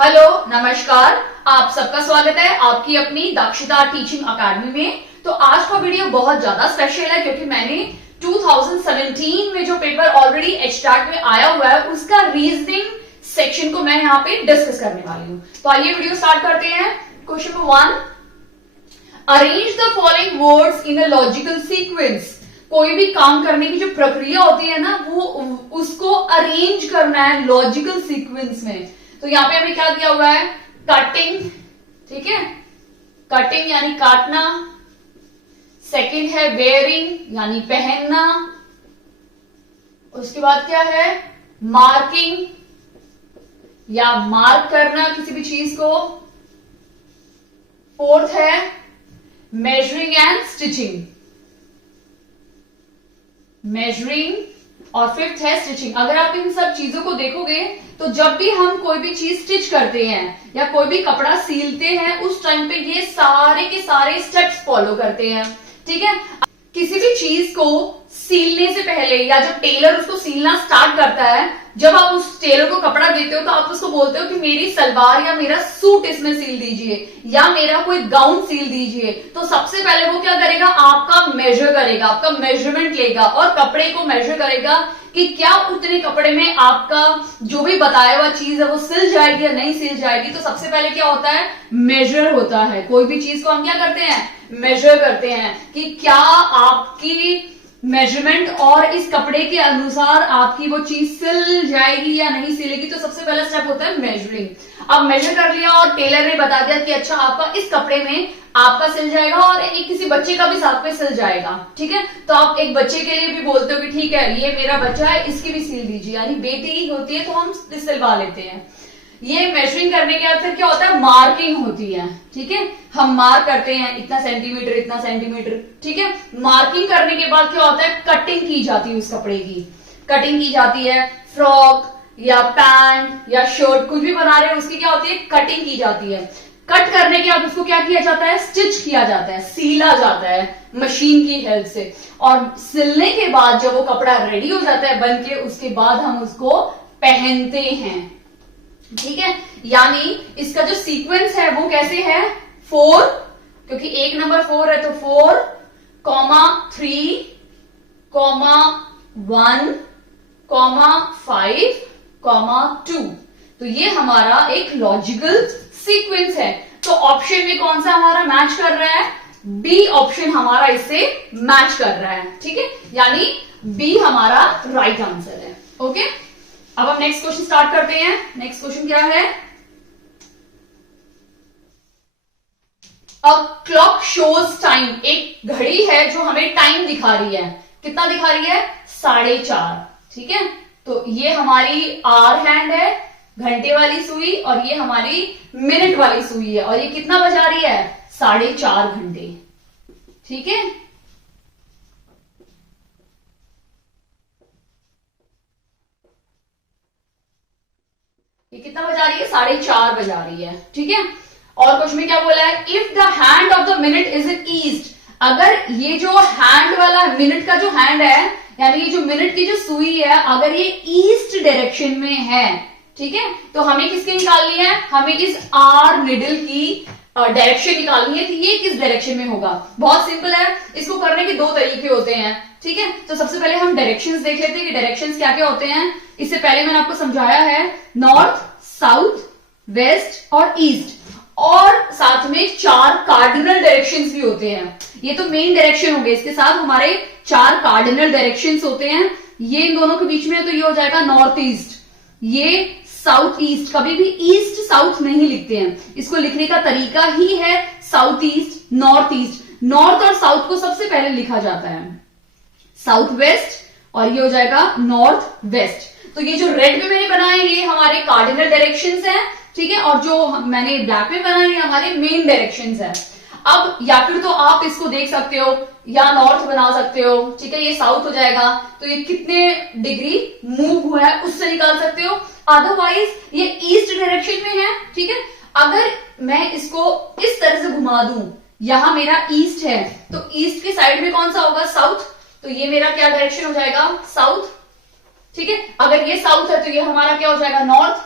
Hello, नमस्कार। आप सबका स्वागत है आपकी अपनी दक्षता टीचिंग अकेडमी में। तो आज का वीडियो बहुत ज्यादा स्पेशल है क्योंकि मैंने 2017 में जो पेपर ऑलरेडी एचटाट में आया हुआ है उसका रीजनिंग सेक्शन को मैं यहाँ पे डिस्कस करने वाली हूँ। तो आइए वीडियो स्टार्ट करते हैं। Question number 1, arrange the following words in a logical sequence. कोई भी काम करने की जो प्रक्रिया होती है ना, वो उसको अरेंज करना है लॉजिकल सीक्वेंस में। तो यहाँ पे हमें क्या दिया हुआ है? कटिंग, ठीक है, कटिंग यानी काटना। सेकंड है वेयरिंग यानी पहनना। उसके बाद क्या है? मार्किंग या मार्क करना किसी भी चीज को। फोर्थ है मेजरिंग एंड स्टिचिंग, मेजरिंग। और फिफ्थ है स्टिचिंग। अगर आप इन सब चीजों को देखोगे तो जब भी हम कोई भी चीज स्टिच करते हैं या कोई भी कपड़ा सीलते हैं उस टाइम पे ये सारे के सारे स्टेप्स फॉलो करते हैं, ठीक है। किसी भी चीज को सीलने से पहले या जब टेलर उसको सीलना स्टार्ट करता है, जब आप उस टेलर को कपड़ा देते हो तो आप उसको बोलते हो कि मेरी सलवार या मेरा सूट इसमें सील दीजिए या मेरा कोई गाउन सील दीजिए। तो सबसे पहले वो क्या करेगा? आपका मेजर करेगा, आपका मेजरमेंट लेगा और कपड़े को मेजर करेगा कि क्या उतने कपड़े में आपका जो भी बताया हुआ चीज है वो सिल जाएगी या नहीं सिल जाएगी। तो सबसे पहले क्या होता है? मेजर होता है। कोई भी चीज को हम क्या करते हैं? मेजर करते हैं कि क्या आपकी मेजरमेंट और इस कपड़े के अनुसार आपकी वो चीज सिल जाएगी या नहीं सिलेगी। तो सबसे पहला स्टेप होता है मेजरिंग। अब मेजर कर लिया और टेलर ने बता दिया कि अच्छा आपका इस कपड़े में आपका सिल जाएगा और एक किसी बच्चे का भी साथ में सिल जाएगा, ठीक है। तो आप एक बच्चे के लिए भी बोलते हो कि ठीक है ये मेरा बच्चा है, इसकी भी सिल दीजिए, यानी बेटी होती है तो हम सिलवा लेते हैं। ये मेजरिंग करने के बाद फिर क्या होता है? मार्किंग होती है, ठीक है। हम मार्क करते हैं इतना सेंटीमीटर इतना सेंटीमीटर, ठीक है। मार्किंग करने के बाद क्या होता है? कटिंग की जाती है उस कपड़े की, कटिंग की जाती है। फ्रॉक या पैंट या शर्ट कुछ भी बना रहे हैं उसकी क्या होती है? कटिंग की जाती है। कट करने के बाद उसको क्या किया जाता है? स्टिच किया जाता है, सीला जाता है मशीन की हेल्प से। और सिलने के बाद जब वो कपड़ा रेडी हो जाता है बन के, उसके बाद हम उसको पहनते हैं, ठीक है। यानी इसका जो सीक्वेंस है वो कैसे है? 4, क्योंकि एक नंबर 4 है तो 4, 3, 1, 5, 2। तो ये हमारा एक लॉजिकल सीक्वेंस है। तो ऑप्शन में कौन सा हमारा मैच कर रहा है? बी ऑप्शन हमारा इससे मैच कर रहा है, ठीक है। यानी बी हमारा राइट आंसर है। ओके, अब हम नेक्स्ट क्वेश्चन स्टार्ट करते हैं। नेक्स्ट क्वेश्चन क्या है? अब क्लॉक शोज टाइम, एक घड़ी है जो हमें टाइम दिखा रही है। कितना दिखा रही है? 4:30, ठीक है। तो ये हमारी आवर हैंड है, घंटे वाली सुई, और ये हमारी मिनट वाली सुई है। और ये कितना बजा रही है? 4:30 घंटे, ठीक है। ये कितना बजा रही है? 4:30 बजा रही है, ठीक है। और कुछ में क्या बोला है? If the hand of the minute is in east. अगर ये जो हैंड वाला मिनट का जो हैंड है, यानी ये जो मिनट की जो सुई है, अगर ये ईस्ट डायरेक्शन में है, ठीक है, तो हमें किसकी निकालनी है? हमें इस आर निडल की डायरेक्शन निकालनी है कि ये किस डायरेक्शन में होगा। बहुत सिंपल है, इसको करने के 2 तरीके होते हैं, ठीक है। तो सबसे पहले हम डायरेक्शंस देख लेते हैं कि डायरेक्शंस क्या क्या होते हैं। इससे पहले मैंने आपको समझाया है नॉर्थ, साउथ, वेस्ट और ईस्ट, और साथ में 4 कार्डिनल डायरेक्शंस भी होते हैं। ये तो मेन डायरेक्शन हो गए, इसके साथ हमारे 4 कार्डिनल डायरेक्शंस होते हैं। ये इन दोनों के बीच में तो ये हो जाएगा नॉर्थ ईस्ट, ये साउथ ईस्ट। कभी भी ईस्ट साउथ नहीं लिखते हैं, इसको लिखने का तरीका ही है south east, north east. North और साउथ को सबसे पहले लिखा जाता है साउथ वेस्ट, और ये हो जाएगा नॉर्थ वेस्ट। तो ये जो रेड में मैंने बनाए ये हमारे कार्डिनल डायरेक्शंस हैं, ठीक है। और जो मैंने ब्लैक में बनाए ये हमारे मेन डायरेक्शंस हैं। अब या फिर तो आप इसको देख सकते हो या नॉर्थ बना सकते हो, ठीक है। ये साउथ हो जाएगा तो ये कितने डिग्री मूव हुआ है उससे निकाल सकते हो। अदरवाइज ये ईस्ट डायरेक्शन में है, ठीक है। अगर मैं इसको इस तरह से घुमा दूं, यहां मेरा ईस्ट है तो ईस्ट के साइड में कौन सा होगा? साउथ। तो ये मेरा क्या डायरेक्शन हो जाएगा? साउथ, ठीक है। अगर ये साउथ है तो ये हमारा क्या हो जाएगा? नॉर्थ।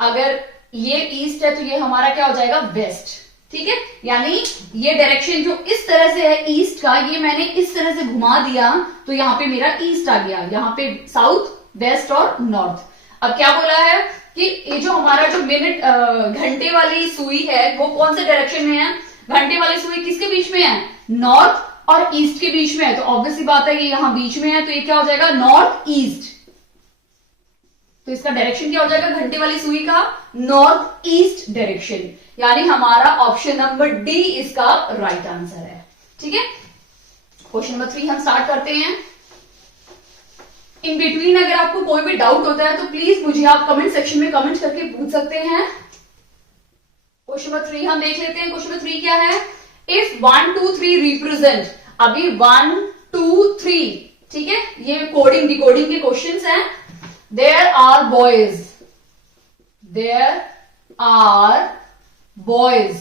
अगर ये ईस्ट है तो ये हमारा क्या हो जाएगा, वेस्ट। ठीक है, यानी ये डायरेक्शन जो इस तरह से है ईस्ट का, ये मैंने इस तरह से घुमा दिया तो यहाँ पे मेरा ईस्ट आ गया, यहाँ पे साउथ, वेस्ट और नॉर्थ। अब क्या बोला है कि ये जो हमारा जो मिनट घंटे वाली सुई है वो कौन से डायरेक्शन में है, घंटे वाली सुई किसके बीच में है, नॉर्थ और ईस्ट के बीच में है। तो ऑब्वियसली बात है ये यहां बीच में है तो ये क्या हो जाएगा, नॉर्थ ईस्ट। तो इसका डायरेक्शन क्या हो जाएगा घंटे वाली सुई का, नॉर्थ ईस्ट डायरेक्शन, यानी हमारा ऑप्शन नंबर डी इसका राइट आंसर है। ठीक है, क्वेश्चन नंबर 3 हम स्टार्ट करते हैं। इन बिटवीन अगर आपको कोई भी डाउट होता है तो प्लीज मुझे आप कमेंट सेक्शन में कमेंट करके पूछ सकते हैं। क्वेश्चन नंबर 3 हम देख लेते हैं। क्वेश्चन नंबर 3 क्या है, इफ 1 2 3 रिप्रेजेंट, अभी 1 2 3, ठीक है, ये कोडिंग डिकोडिंग के क्वेश्चंस हैं। There are boys, there are boys,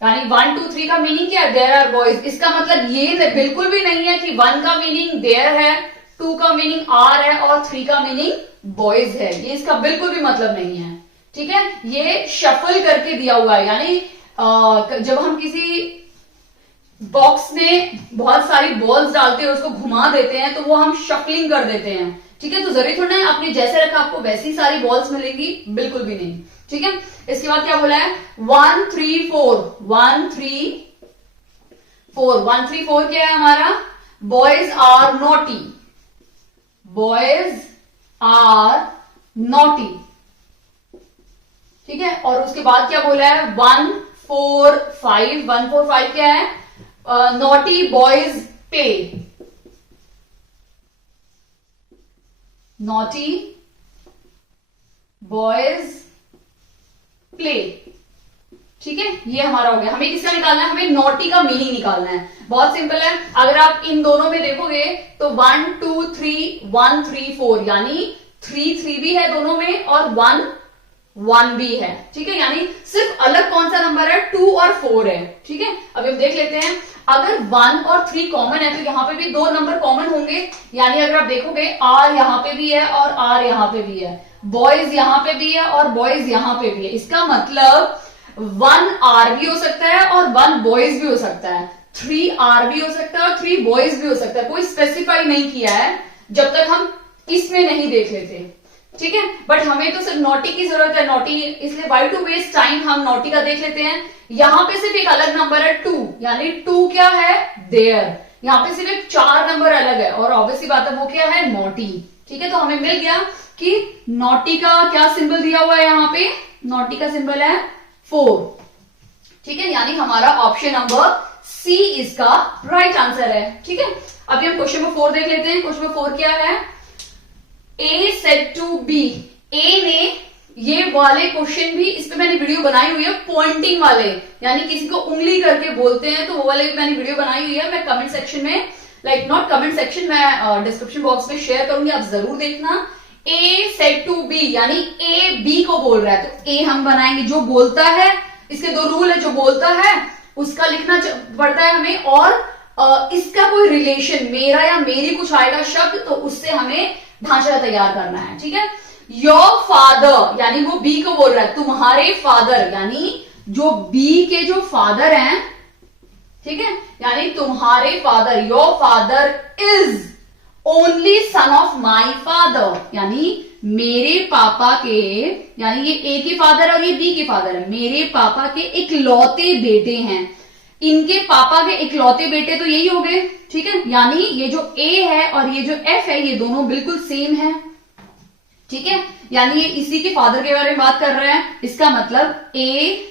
यानी 1 2 3 का मीनिंग क्या है, देयर आर बॉयज। इसका मतलब ये बिल्कुल भी नहीं है कि 1 का मीनिंग देयर है, 2 का मीनिंग आर है और 3 का मीनिंग बॉयज है, ये इसका बिल्कुल भी मतलब नहीं है। ठीक है, ये शफल करके दिया हुआ है, यानी जब हम किसी बॉक्स में बहुत सारी बॉल्स डालते हैं, उसको घुमा देते हैं तो वो हम शफलिंग कर देते हैं। ठीक है, तो जरूरी थोड़ा है आपने जैसे रखा आपको वैसी सारी बॉल्स मिलेंगी, बिल्कुल भी नहीं। ठीक है, इसके बाद क्या बोला है, 1 3 4, 1 3 4, 1 3 4 क्या है हमारा, boys are naughty, boys are naughty. ठीक है, और उसके बाद क्या बोला है, 1 4 5, 1 4 5 क्या है, naughty boys play, naughty boys play. ठीक है, ये हमारा हो गया। हमें किसका निकालना है, हमें नॉटी का मीनिंग निकालना है। बहुत सिंपल है, अगर आप इन दोनों में देखोगे तो 1 2 3 1 3 4, यानी 3 3 भी है दोनों में और 1 1 भी है। ठीक है, यानी सिर्फ अलग कौन सा नंबर है, 2 और 4 है। ठीक है, अभी हम देख लेते हैं, अगर 1 और 3 कॉमन है तो यहां पे भी 2 नंबर कॉमन होंगे, यानी अगर आप देखोगे आर यहां पे भी है और आर यहां पे भी है, बॉयज यहां पे भी है और बॉयज यहां पे भी है। इसका मतलब 1 आर भी हो सकता है और 1 बॉयज भी हो सकता है, 3 आर भी हो सकता है और 3 बॉयज भी हो सकता है। कोई स्पेसिफाई नहीं किया है जब तक हम इसमें नहीं देख लेते। ठीक है, बट हमें तो सिर्फ नॉटी की जरूरत है, नॉटी, इसलिए वाई टू वेस्ट टाइम, हम नॉटी का देख लेते हैं। यहां पे सिर्फ एक अलग नंबर है 2, यानी 2 क्या है, देयर। यहां पे सिर्फ 4 नंबर अलग है और ऑब्वियसली बात है वो क्या है, नॉटी। ठीक है, तो हमें मिल गया कि नॉटी का क्या सिंबल दिया हुआ है, यहां पे नॉटी का सिंबल है 4। ठीक है, यानी हमारा ऑप्शन नंबर सी इसका राइट आंसर है। ठीक है, अभी हम क्वेश्चन नंबर 4 देख लेते हैं। क्वेश्चन नंबर 4 क्या है, A said to B, A ने, ये वाले क्वेश्चन भी इस पे मैंने वीडियो बनाई हुई है, पॉइंटिंग वाले, यानी किसी को उंगली करके बोलते हैं तो वो वाले मैंने वीडियो बनाई हुई है। मैं कमेंट सेक्शन में, लाइक नॉट कमेंट सेक्शन, मैं डिस्क्रिप्शन बॉक्स में शेयर करूंगी, आप जरूर देखना। A said to B, यानी A B को बोल रहा है तो A हम बनाएंगे, जो बोलता है, इसके 2 रूल है, जो बोलता है उसका लिखना पड़ता है हमें, और इसका कोई रिलेशन, मेरा या मेरी कुछ आएगा शब्द, तो उससे हमें ढांचा तैयार करना है। ठीक है, योर फादर, यानी वो बी को बोल रहा है, तुम्हारे फादर, यानी जो बी के जो फादर हैं, ठीक है, यानी तुम्हारे father, your father is only son of my father, यानी मेरे पापा के, यानी ये ए के फादर और ये बी के फादर है, मेरे पापा के इकलौते बेटे हैं। इनके पापा के इकलौते बेटे तो यही हो गए। ठीक है, यानी ये जो ए है और ये जो एफ है ये दोनों बिल्कुल सेम है। ठीक है, यानी ये इसी के फादर के बारे में बात कर रहे हैं, इसका मतलब ए,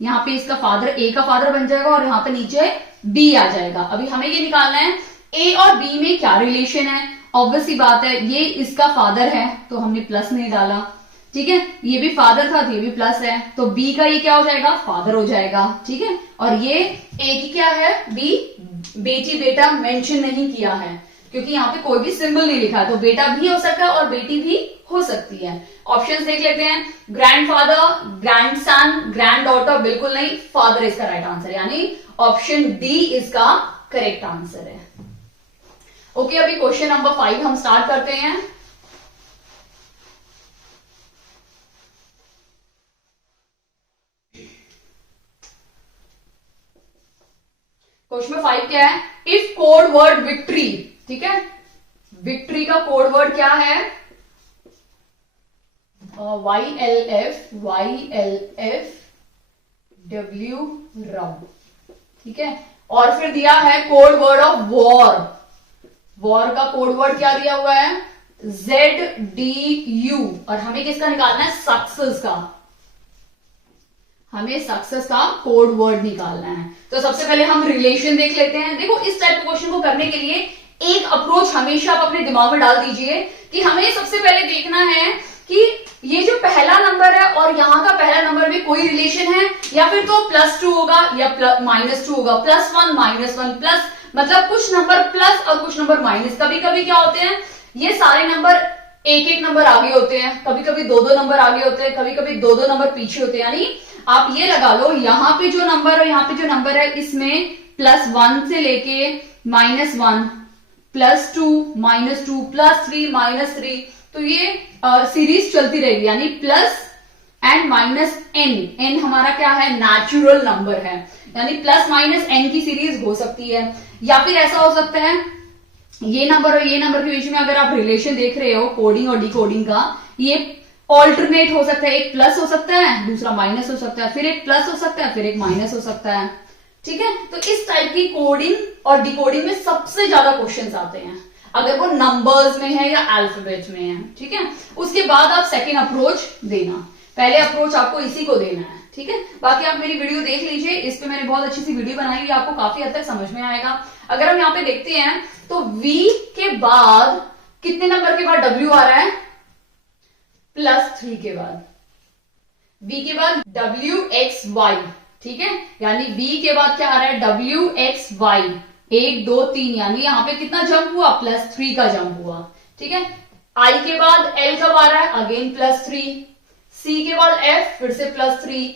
यहां पे इसका फादर, ए का फादर बन जाएगा और यहां पे नीचे बी आ जाएगा। अभी हमें ये निकालना है ए और बी में क्या रिलेशन है। ऑब्वियसली बात है ये इसका फादर है तो हमने प्लस नहीं डाला। ठीक है, ये भी फादर था तो ये भी प्लस है, तो बी का ये क्या हो जाएगा, फादर हो जाएगा। ठीक है, और ये ए की क्या है, बी, बेटी बेटा मेंशन नहीं किया है क्योंकि यहाँ पे कोई भी सिंबल नहीं लिखा है, तो बेटा भी हो सकता है और बेटी भी हो सकती है। ऑप्शंस देख लेते हैं, ग्रैंडफादर, ग्रैंडसन, ग्रैंड डॉटर, बिल्कुल नहीं, फादर इसका राइट आंसर, यानी ऑप्शन डी इसका करेक्ट आंसर है। ओके, अभी क्वेश्चन नंबर 5 हम स्टार्ट करते हैं। क्वेश्चन नंबर 5 क्या है, इफ कोड वर्ड विक्ट्री, ठीक है, विक्ट्री का कोड वर्ड क्या है, YLF W रब, ठीक है, और फिर दिया है code word of war, war का कोड वर्ड क्या दिया हुआ है, ZDU, और हमें किसका निकालना है, सक्सेस का, हमें सक्सेस का कोड वर्ड निकालना है। तो सबसे पहले हम रिलेशन देख लेते हैं। देखो इस टाइप के क्वेश्चन को करने के लिए एक अप्रोच हमेशा आप अपने दिमाग में डाल दीजिए कि हमें सबसे पहले देखना है कि ये जो पहला नंबर है और यहां का पहला नंबर में कोई रिलेशन है, या फिर तो +2 होगा या -2 होगा, +1 -1 प्लस, मतलब कुछ नंबर प्लस और कुछ नंबर माइनस। कभी कभी क्या होते हैं, ये सारे नंबर एक एक नंबर आगे होते हैं, कभी कभी दो दो नंबर आगे होते हैं, कभी कभी दो दो नंबर पीछे होते हैं। यानी आप ये लगा लो, यहां पे जो नंबर और यहां पे जो नंबर है, इसमें +1 से लेके -1, +2 -2, +3 -3, तो ये सीरीज चलती रहेगी। यानी प्लस एंड माइनस n हमारा क्या है, नेचुरल नंबर है, यानी +- n की सीरीज हो सकती है। या फिर ऐसा हो सकता है, ये नंबर और ये नंबर के बीच में अगर आप रिलेशन देख रहे हो कोडिंग और डिकोडिंग का, ये ऑल्टरनेट हो सकता है, एक प्लस हो सकता है, दूसरा माइनस हो सकता है, फिर एक प्लस हो सकता है, फिर एक माइनस हो सकता है, ठीक है। तो इस टाइप की कोडिंग और डिकोडिंग में सबसे ज्यादा क्वेश्चंस आते हैं, अगर वो नंबर्स में है या अल्फाबेट में है, ठीक है। उसके बाद आप सेकेंड अप्रोच देना, पहले अप्रोच आपको इसी को देना है, ठीक है। बाकी आप मेरी वीडियो देख लीजिए, इस पे मैंने बहुत अच्छी सी वीडियो बनाई हुई, आपको काफी हद तक समझ में आएगा। अगर हम यहाँ पे देखते हैं तो V के बाद कितने नंबर के बाद W आ रहा है, +3 के बाद, V के बाद WXY, ठीक है, यानी V के बाद क्या आ रहा है, WXY, 1 2 3, यानी यहां पे कितना जंप हुआ, +3 का जंप हुआ, ठीक है। I के बाद L कब आ रहा है, अगेन +3, C के बाद F फिर से +3,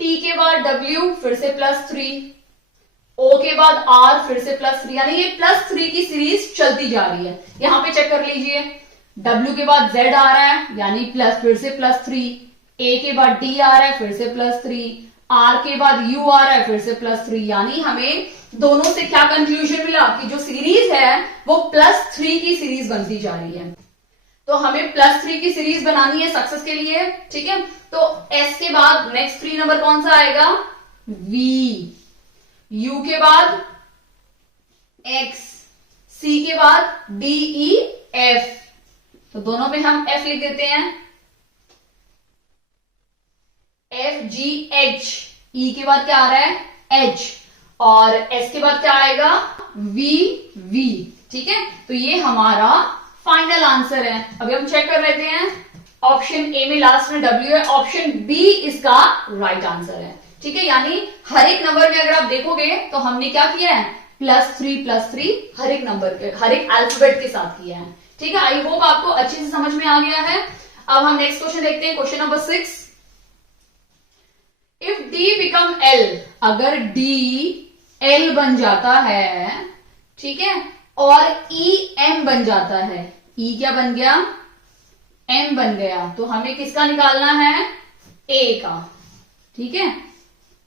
T के बाद W फिर से +3, O के बाद R फिर से +3, यानी ये +3 की सीरीज चलती जा रही है। यहां पे चेक कर लीजिए, W के बाद Z आ रहा है, यानी प्लस, फिर से +3, A के बाद D आ रहा है, फिर से +3, R के बाद U आ रहा है, फिर से +3, यानी हमें दोनों से क्या कंक्लूजन मिला कि जो सीरीज है वो +3 की सीरीज बनती जा रही है। तो हमें +3 की सीरीज बनानी है सक्सेस के लिए, ठीक है। तो S के बाद नेक्स्ट 3 नंबर कौन सा आएगा, V, U के बाद X, C के बाद D E F, तो दोनों में हम F लिख देते हैं, F G H, E के बाद क्या आ रहा है H, और S के बाद क्या आएगा V V, ठीक है। तो ये हमारा फाइनल आंसर है। अभी हम चेक कर लेते हैं, ऑप्शन ए में लास्ट में W है, ऑप्शन बी इसका राइट आंसर है, ठीक है। यानी हर एक नंबर में अगर आप देखोगे तो हमने क्या किया है, +3 हर एक नंबर के, हर एक अल्फाबेट के साथ किया है, ठीक है। आई होप आपको अच्छे से समझ में आ गया है। अब हम नेक्स्ट क्वेश्चन देखते हैं, question number 6, if D become L, अगर D L बन जाता है, ठीक है, और E M बन जाता है, E क्या बन गया, M बन गया, तो हमें किसका निकालना है, A का, ठीक है,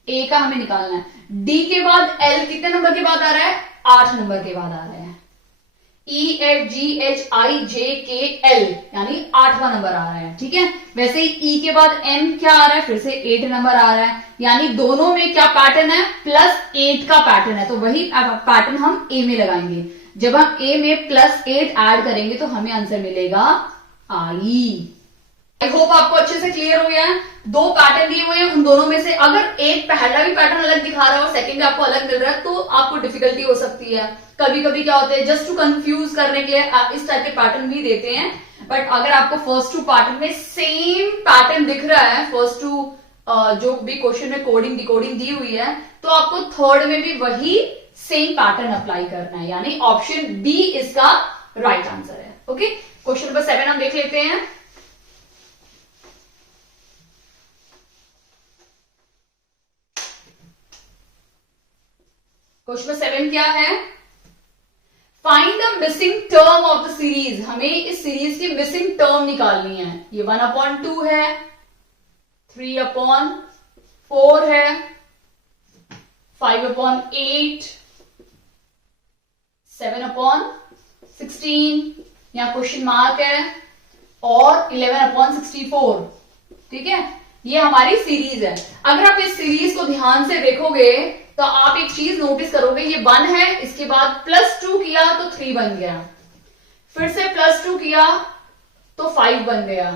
A का हमें निकालना है। D के बाद L कितने नंबर के बाद आ रहा है, 8 नंबर के बाद आ रहा है, E F G H I J K L, यानी 8वां नंबर आ रहा है, ठीक है। वैसे ही E के बाद M क्या आ रहा है, फिर से 8 नंबर आ रहा है, यानी दोनों में क्या पैटर्न है, +8 का पैटर्न है, तो वही पैटर्न हम A में लगाएंगे। जब हम A में +8 ऐड करेंगे तो हमें आंसर मिलेगा I। आई होप आपको अच्छे से क्लियर हो गया है। 2 पैटर्न दिए हुए हैं, उन दोनों में से अगर एक पहला भी पैटर्न अलग दिखा रहा है और सेकंड भी आपको अलग मिल रहा है तो आपको डिफिकल्टी हो सकती है। कभी कभी क्या होता है, जस्ट टू कंफ्यूज करने के लिए इस टाइप के पैटर्न भी देते हैं, बट अगर आपको फर्स्ट 2 पैटर्न में सेम पैटर्न दिख रहा है, फर्स्ट 2 जो भी क्वेश्चन में कोडिंग डिकोडिंग दी हुई है, तो आपको थर्ड में भी वही सेम पैटर्न अप्लाई करना है, यानी ऑप्शन बी इसका राइट आंसर है। ओके, क्वेश्चन नंबर 7 हम देख लेते हैं। क्वेश्चन 7 क्या है, find the missing term of the series. हमें इस सीरीज की मिसिंग टर्म निकालनी है। ये 1/2 है, 3/4 है, 5/8, 7/16, या क्वेश्चन मार्क है, और 11/64। ठीक है, ये हमारी सीरीज है। अगर आप इस सीरीज को ध्यान से देखोगे तो आप एक चीज नोटिस करोगे, ये 1 है, इसके बाद +2 किया तो 3 बन गया, फिर से +2 किया तो 5 बन गया,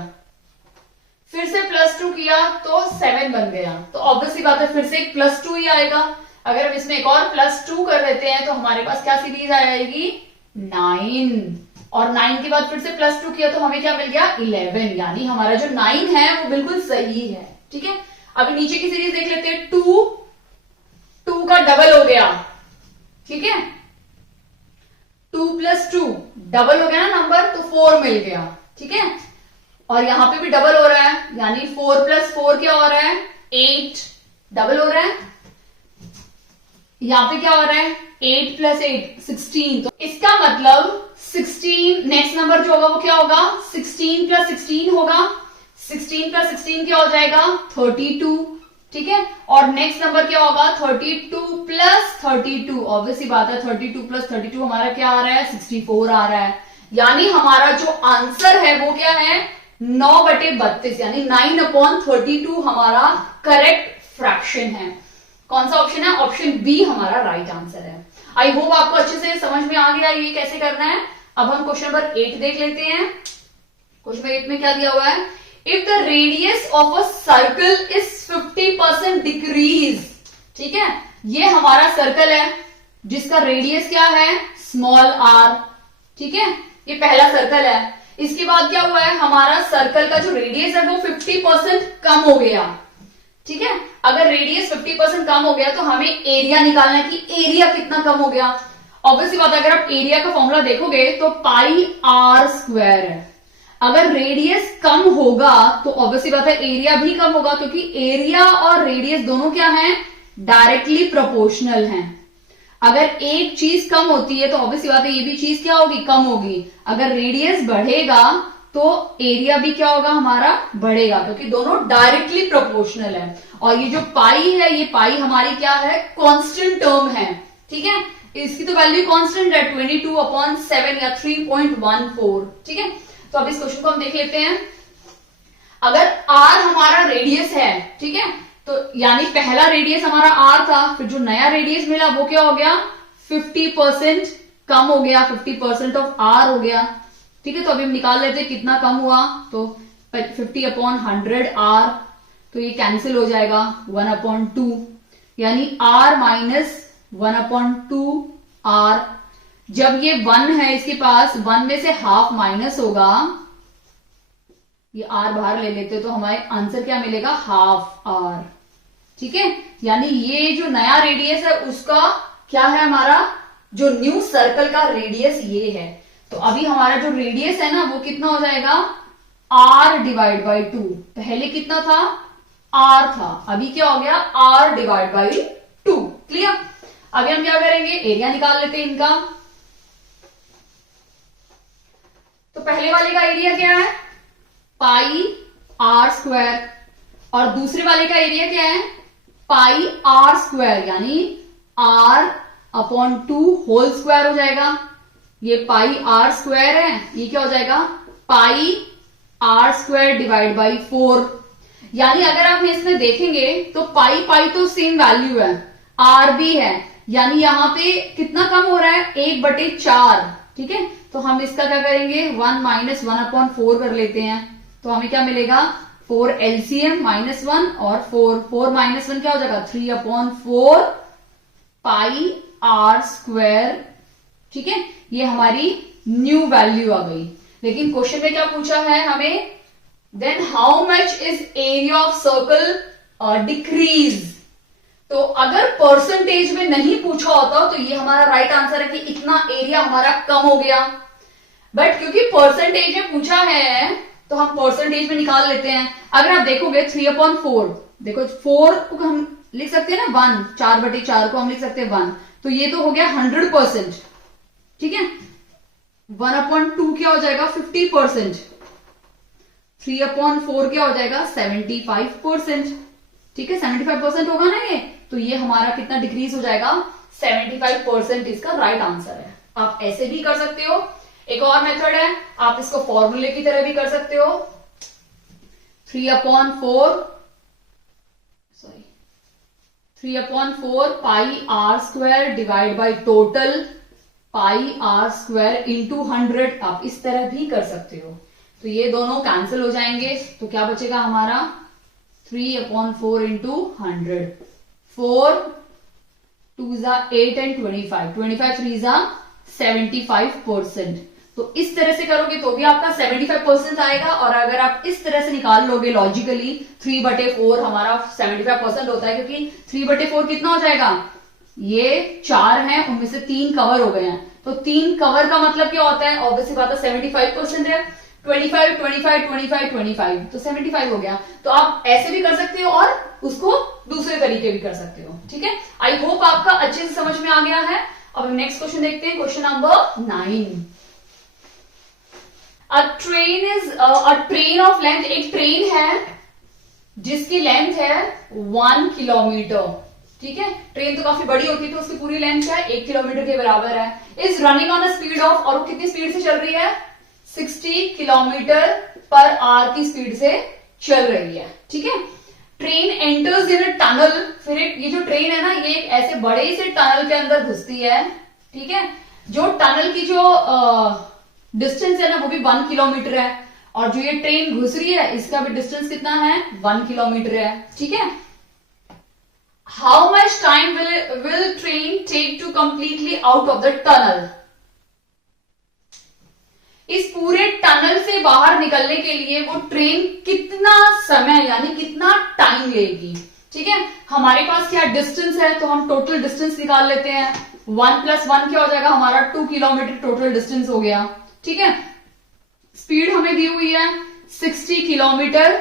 फिर से +2 किया तो 7 बन गया। तो ऑब्वियसली बात है फिर से एक +2 ही आएगा। अगर हम इसमें एक और +2 कर देते हैं तो हमारे पास क्या सीरीज आ जाएगी, 9, और 9 के बाद फिर से +2 किया तो हमें क्या मिल गया, 11। यानी हमारा जो 9 है वो बिल्कुल सही है। ठीक है, अभी नीचे की सीरीज देख लेते हैं। 2 का डबल हो गया। ठीक है, 2 + 2 डबल हो गया ना नंबर, तो 4 मिल गया। ठीक है, और यहां पे भी डबल हो रहा है, यानी 4 + 4 क्या हो रहा है, 8 डबल हो रहा है। यहां पे क्या हो रहा है, 8 + 8 16। तो इसका मतलब 16 नेक्स्ट नंबर जो होगा वो क्या होगा, 16 + 16 होगा। 16 + 16 क्या हो जाएगा, 32। ठीक है, और नेक्स्ट नंबर क्या होगा, 32 + 32। ऑब्वियसली बात है 32 + 32 हमारा क्या आ रहा है, 64 आ रहा है। यानी हमारा जो आंसर है वो क्या है, 9/32, यानी 9/32 हमारा करेक्ट फ्रैक्शन है। कौन सा ऑप्शन है, ऑप्शन बी हमारा राइट आंसर है। आई होप आपको अच्छे से समझ में आ गया ये कैसे करना है। अब हम क्वेश्चन नंबर 8 देख लेते हैं। क्वेश्चन नंबर 8 में क्या दिया हुआ है, if the radius of a circle is 50% decrease. ठीक है, ये हमारा सर्कल है जिसका रेडियस क्या है, r। ठीक है, ये पहला सर्कल है। इसके बाद क्या हुआ है, हमारा सर्कल का जो रेडियस है वो 50% कम हो गया। ठीक है, अगर रेडियस 50% कम हो गया तो हमें एरिया निकालना है कि एरिया कितना कम हो गया। ऑब्वियसली बात है, अगर आप एरिया का फॉर्मूला देखोगे तो πr² है। अगर रेडियस कम होगा तो ऑब्वियसली बात है एरिया भी कम होगा, क्योंकि एरिया और रेडियस दोनों क्या हैं, डायरेक्टली प्रोपोर्शनल हैं। अगर एक चीज कम होती है तो ऑब्वियसली बात है ये भी चीज क्या होगी, कम होगी। अगर रेडियस बढ़ेगा तो एरिया भी क्या होगा, हमारा बढ़ेगा, क्योंकि दोनों डायरेक्टली प्रोपोर्शनल है। और ये जो पाई है, ये पाई हमारी क्या है, कांस्टेंट टर्म है। ठीक है, इसकी तो वैल्यू कांस्टेंट है 22/7 या 3.14। ठीक है, तो अब इस क्वेश्चन को हम देख लेते हैं। अगर r हमारा रेडियस है, ठीक है, तो यानी पहला रेडियस हमारा r था, फिर जो नया रेडियस मिला वो क्या हो गया, 50% कम हो गया, 50% ऑफ r हो गया। ठीक है, तो अभी हम निकाल लेते हैं कितना कम हुआ, तो 50/100 r, तो ये कैंसिल हो जाएगा 1/2, यानी r - 1/2 r। जब ये 1 है इसके पास, 1 में से हाफ माइनस होगा, ये r बाहर ले लेते तो हमारे आंसर क्या मिलेगा, ½ r। ठीक है, यानी ये जो नया रेडियस है उसका क्या है, हमारा जो न्यू सर्कल का रेडियस ये है। तो अभी हमारा जो रेडियस है ना वो कितना हो जाएगा, r/2। पहले कितना था, r था, अभी क्या हो गया, r/2। क्लियर। अभी हम क्या करेंगे, एरिया निकाल लेते हैं इनका। तो पहले वाले का एरिया क्या है, πr², और दूसरे वाले का एरिया क्या है, πr², यानी r/2 होल स्क्वायर हो जाएगा। ये πr² है, ये क्या हो जाएगा, πr²/4। यानी अगर आप इसमें देखेंगे तो पाई तो सेम वैल्यू है, r भी है, यानी यहां पे कितना कम हो रहा है, 1/4। ठीक है, तो हम इसका क्या करेंगे, 1 - 1/4 कर लेते हैं, तो हमें क्या मिलेगा, 4 LCM -1 और 4 - 1 क्या हो जाएगा, 3/4 πr²। ठीक है, ये हमारी न्यू वैल्यू आ गई। लेकिन क्वेश्चन में क्या पूछा है हमें, then how much is area of circle decrease. तो अगर परसेंटेज में नहीं पूछा होता तो ये हमारा राइट आंसर है कि इतना एरिया हमारा कम हो गया। बट क्योंकि परसेंटेज में पूछा है तो हम परसेंटेज में निकाल लेते हैं। अगर आप देखोगे 3/4, देखो 4 को हम लिख सकते हैं ना 1, 4/4 को हम लिख सकते हैं 1, तो ये तो हो गया 100%। ठीक है, 1/2 क्या हो जाएगा, 50%, 3/4 क्या हो जाएगा, 75%। ठीक है, 75% होगा ना ये, तो ये हमारा कितना डिक्रीज हो जाएगा, 75% इसका राइट आंसर है। आप ऐसे भी कर सकते हो। एक और मेथड है, आप इसको फॉर्मूले की तरह भी कर सकते हो। 3/4 pi R square divide by total pi R square into 100, आप इस तरह भी कर सकते हो। तो ये दोनों कैंसिल हो जाएंगे, तो क्या बचेगा हमारा 3/4 इंटू 100। 4 2 8 एंड 25 3 75%। तो इस तरह से करोगे तो भी आपका 75% आएगा, और अगर आप इस तरह से निकाल लोगे लॉजिकली 3/4 हमारा 75% होता है, क्योंकि 3/4 कितना हो जाएगा, ये 4 हैं उनमें से 3 कवर हो गए हैं, तो 3 कवर का मतलब क्या होता है, ऑब्वियसली बात है 75% है। 25 25 25 25 तो 75 हो गया। तो आप ऐसे भी कर सकते हो और उसको दूसरे तरीके भी कर सकते हो। ठीक है, आई होप आपका अच्छे से समझ में आ गया है। अब हम नेक्स्ट क्वेश्चन देखते हैं, question number 9। A train of length, एक ट्रेन है जिसकी लेंथ है 1 किलोमीटर। ठीक है, ट्रेन तो काफी बड़ी होती है, तो उसकी पूरी लेंथ क्या है, 1 किलोमीटर के बराबर है। Is running on a speed of, और वो कितनी स्पीड से चल रही है, 60 किलोमीटर पर आवर की स्पीड से चल रही है। ठीक है, train enters in a tunnel, फिर ये जो ट्रेन है ना, ये एक ऐसे बड़े से टनल के अंदर घुसती है। ठीक है, जो टनल की जो डिस्टेंस है ना, वो भी 1 किलोमीटर है, और जो ये ट्रेन घुस रही है इसका भी डिस्टेंस कितना है, 1 किलोमीटर है। ठीक है, how much time will train take to completely out of the tunnel, इस पूरे टनल से बाहर निकलने के लिए वो ट्रेन कितना समय यानी कितना टाइम लेगी। ठीक है, हमारे पास क्या डिस्टेंस है, तो हम टोटल डिस्टेंस निकाल लेते हैं। 1 + 1 क्या हो जाएगा हमारा, 2 किलोमीटर टोटल डिस्टेंस हो गया। ठीक है, स्पीड हमें दी हुई है 60 किलोमीटर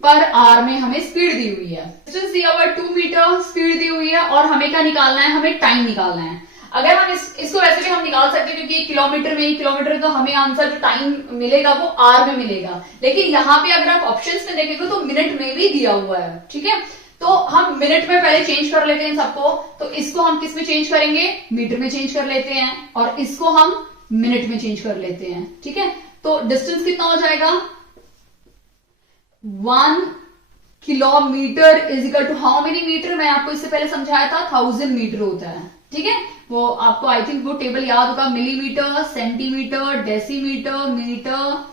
पर आवर में हमें स्पीड दी हुई है। डिस्टेंस दिया हुआ है 2 मीटर, स्पीड दी हुई है, और हमें क्या निकालना है, हमें टाइम निकालना है। अगर हम इसको वैसे भी हम निकाल सकते हैं, क्योंकि किलोमीटर तो हमें आंसर जो टाइम मिलेगा वो आर में मिलेगा, लेकिन यहाँ पे अगर आप ऑप्शंस में देखेंगे तो मिनट में भी दिया हुआ है। ठीक है, तो हम मिनट में पहले चेंज कर लेते हैं सबको, तो इसको हम किस में चेंज करेंगे, मीटर में चेंज कर लेते हैं, और इसको हम मिनट में चेंज कर लेते हैं। ठीक है, तो डिस्टेंस कितना हो जाएगा, 1 kilometre is equal to how many metre, मैं आपको इससे पहले समझाया था 1000 मीटर होता है। ठीक है, वो आपको आई थिंक वो टेबल याद होगा, millimetre, centimetre, decimetre, metre,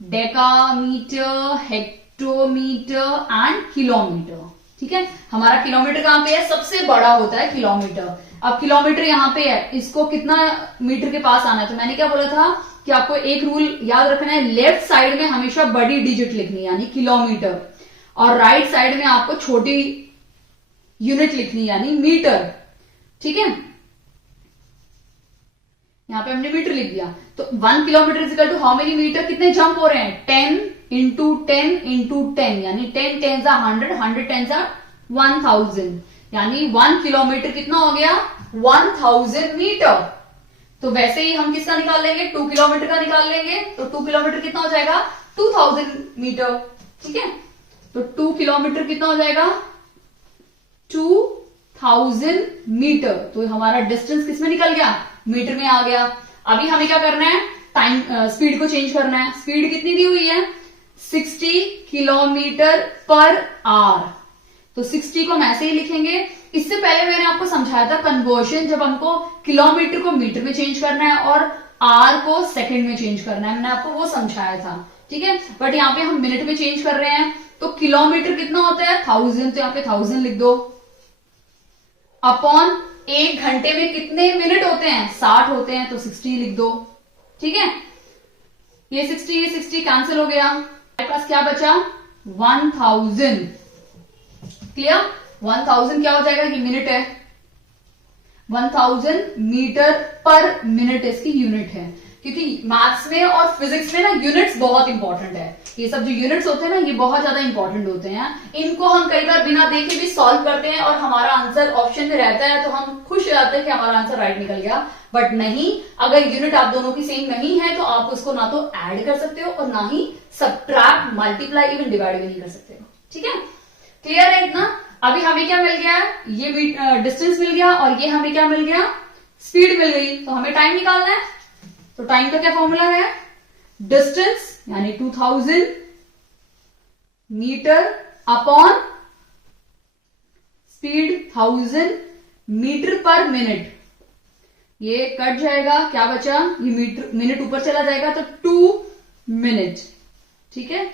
decametre, hectometre and kilometre. ठीक है, हमारा किलोमीटर कहां पे है, सबसे बड़ा होता है किलोमीटर। अब किलोमीटर यहां पे है, इसको कितना मीटर के पास आना है, तो मैंने क्या बोला था कि आपको एक रूल याद रखना है, लेफ्ट साइड में हमेशा बड़ी डिजिट लिखनी यानी किलोमीटर, और राइट साइड में आपको छोटी यूनिट लिखनी यानी मीटर। ठीक है, यहां पे हमने मीटर लिख दिया, तो 1 kilometre is equal to how many metre, कितने जंप हो रहे हैं, 10 इंटू 10 इंटू 10, यानी 10 10 100, 100 10 1000, यानी 1 किलोमीटर कितना हो गया, 1000 मीटर। तो वैसे ही हम किसका निकाल लेंगे, 2 किलोमीटर का निकाल लेंगे, तो 2 किलोमीटर कितना हो जाएगा, 2000 मीटर। ठीक है, तो 2 किलोमीटर कितना हो जाएगा, 2000 मीटर। तो हमारा डिस्टेंस किसमें निकल गया, मीटर में आ गया। अभी हमें क्या करना है, टाइम स्पीड को चेंज करना है। स्पीड कितनी दी हुई है, 60 किलोमीटर पर आवर, तो 60 को हम ऐसे ही लिखेंगे। इससे पहले मैंने आपको समझाया था कन्वर्शन, जब हमको किलोमीटर को मीटर में चेंज करना है और आर को सेकंड में चेंज करना है, मैंने आपको वो समझाया था। ठीक है, बट यहाँ पे हम मिनट में चेंज कर रहे हैं, तो किलोमीटर कितना होता है 1000, तो यहाँ पे 1000 लिख दो, अपॉन 1 घंटे में कितने मिनट होते हैं, 60 होते हैं, तो 60 लिख दो। ठीक है, ये 60 कैंसिल हो गया, हमारे पास क्या बचा, 1000। क्लियर, 1000 क्या हो जाएगा, ये मिनट है, 1000 मीटर पर मिनट इसकी यूनिट है, क्योंकि मैथ्स में और फिजिक्स में ना यूनिट्स बहुत इंपॉर्टेंट है। ये सब जो यूनिट्स होते हैं ना, ये बहुत ज्यादा इंपॉर्टेंट होते हैं। इनको हम कई बार बिना देखे भी सॉल्व करते हैं और हमारा आंसर ऑप्शन में रहता है, तो हम खुश हो जाते हैं कि हमारा आंसर राइट निकल गया। बट नहीं, अगर यूनिट आप दोनों की सेम नहीं है तो आप उसको ना तो ऐड कर सकते हो और ना ही सब्ट्रैक्ट, मल्टीप्लाई, इवन डिवाइड भी नहीं कर सकते हो। ठीक है, क्लियर है इतना। अभी हमें क्या मिल गया, ये डिस्टेंस मिल गया, और ये हमें क्या मिल गया, स्पीड मिल गई, तो हमें टाइम निकालना है। तो टाइम का क्या फॉर्मूला है, डिस्टेंस यानी 2000 metre upon speed 1000 metre per minute. ये कट जाएगा, क्या बचा, ये मीटर मिनट ऊपर चला जाएगा, तो 2 मिनट। ठीक है,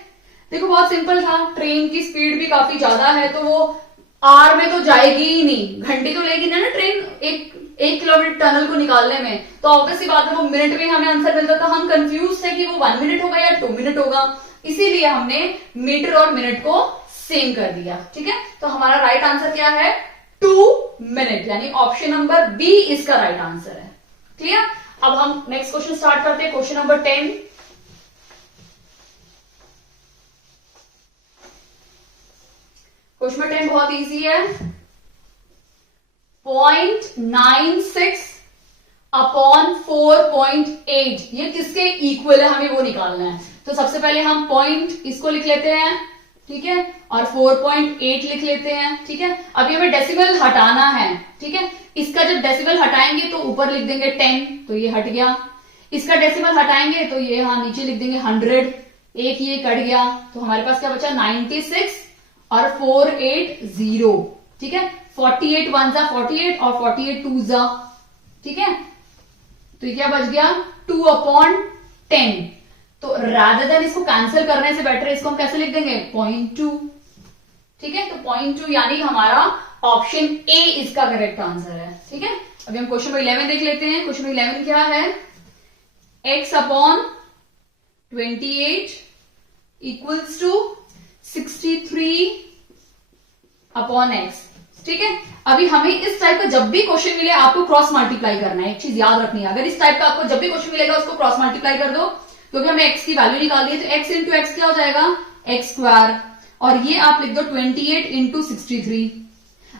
देखो बहुत सिंपल था। ट्रेन की स्पीड भी काफी ज्यादा है, तो वो आर में तो जाएगी ही नहीं, घंटे तो लेगी ना ट्रेन एक किलोमीटर टनल को निकालने में, तो ऑब्वियसली बात है वो मिनट में हमें आंसर मिलता था। हम कंफ्यूज थे कि वो 1 मिनट होगा या 2 मिनट होगा, इसीलिए हमने मीटर और मिनट को सेम कर दिया। ठीक है, तो हमारा राइट आंसर क्या है, 2 मिनट, यानी ऑप्शन नंबर बी इसका राइट आंसर है। क्लियर। अब हम नेक्स्ट क्वेश्चन स्टार्ट करते हैं, क्वेश्चन नंबर 10। क्वेश्चन नंबर 10 बहुत इजी है। 0.96 अपॉन 4.8 ये किसके इक्वल है, हमें वो निकालना है। तो सबसे पहले हम पॉइंट इसको लिख लेते हैं, ठीक है, और 4.8 लिख लेते हैं। ठीक है, अभी हमें डेसिमल हटाना है। ठीक है, इसका जब डेसिमल हटाएंगे तो ऊपर लिख देंगे 10, तो ये हट गया। इसका डेसिमल हटाएंगे तो ये नीचे लिख देंगे 100, एक ये कट गया, तो हमारे पास क्या बचा 96 और 480। ठीक है, 48 1 जा 48 और 48 2 जा। ठीक है, तो ये क्या बच गया 2/10। तो रादर देन इसको कैंसिल करने से बेटर इसको हम कैसे लिख देंगे 0.2। ठीक है, तो 0.2 यानी हमारा ऑप्शन ए इसका करेक्ट आंसर है। ठीक है, अभी हम क्वेश्चन नंबर 11 देख लेते हैं। क्वेश्चन नंबर 11 क्या है, x/28 इक्वल्स टू 63/x। ठीक है, अभी हमें इस टाइप का जब भी क्वेश्चन मिले आपको क्रॉस मल्टीप्लाई करना है। एक चीज याद रखनी है, अगर इस टाइप का आपको जब भी क्वेश्चन मिलेगा उसको क्रॉस मल्टीप्लाई कर दो, क्योंकि हमें x की वैल्यू निकालनी है। तो x इंटू एक्स क्या हो जाएगा x², और ये आप लिख दो 28 इंटू 63।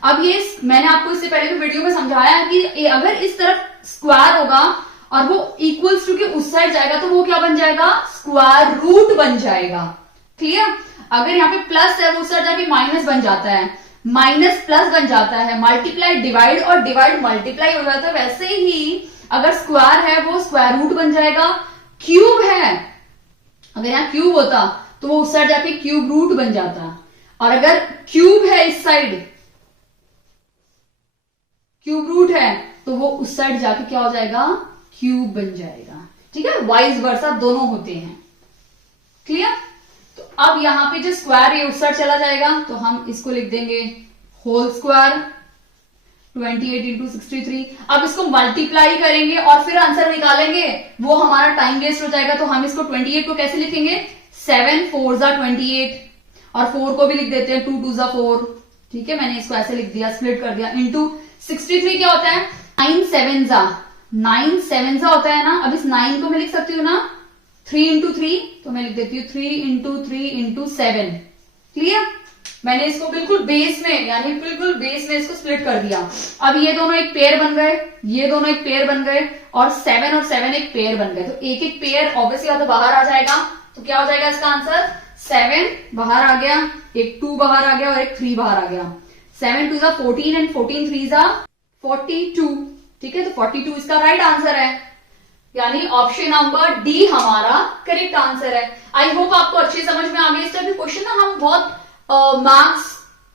अब ये मैंने आपको इससे पहले भी वीडियो में समझाया है कि अगर इस तरफ स्क्वायर होगा और वो इक्वल्स टू के उस साइड जाएगा तो वो क्या बन जाएगा, स्क्वायर रूट बन जाएगा। क्लियर। अगर यहाँ पे प्लस है वो उस साइड जाके माइनस बन जाता है, माइनस प्लस बन जाता है, मल्टीप्लाई डिवाइड और डिवाइड मल्टीप्लाई हो जाता है। वैसे ही अगर स्क्वायर है वो स्क्वायर रूट बन जाएगा। क्यूब है, अगर यहाँ क्यूब होता तो वो उस साइड जाके क्यूब रूट बन जाता, और अगर क्यूब है इस साइड, क्यूब रूट है, तो वो उस साइड जाके क्या हो जाएगा क्यूब बन जाएगा। ठीक है, वाइस वर्सा दोनों होते हैं। क्लियर। तो अब यहां पे जो स्क्वायर है उस साइड चला जाएगा, तो हम इसको लिख देंगे होल स्क्वायर 28 इंटू 63। अब इसको मल्टीप्लाई करेंगे और फिर आंसर निकालेंगे, वो हमारा टाइम वेस्ट हो जाएगा। तो हम इसको 28 को कैसे लिखेंगे, 7 4 जा 28, और 4 को भी लिख देते हैं 2 2 जा 4। ठीक है, मैंने इसको ऐसे लिख दिया, स्प्लिट कर दिया। इंटू 63 क्या होता है 9 7 जा, 9 7 जा होता है ना। अब इस 9 को मैं लिख सकती हूँ ना 3 इंटू 3, तो मैं लिख देती हूँ 3 इंटू 3 इंटू 7। क्लियर। मैंने इसको बिल्कुल बेस में, यानी बिल्कुल बेस में इसको स्प्लिट कर दिया। अब ये दोनों एक पेयर बन गए, ये दोनों एक पेयर बन गए, और 7 और 7 एक पेयर बन गए। तो एक एक पेयर ऑब्वियसली तो बाहर आ जाएगा। तो क्या हो जाएगा इसका आंसर, 7 बाहर आ गया, एक 2 बाहर आ गया और एक 3 बाहर आ गया। 7 2 जा 14 एंड 14 3 जा 42। ठीक है, तो 42 इसका राइट आंसर है, यानी ऑप्शन नंबर डी हमारा करेक्ट आंसर है। आई होप आपको अच्छी समझ में आ गई। इस टाइप के क्वेश्चन ना हम बहुत मार्क्स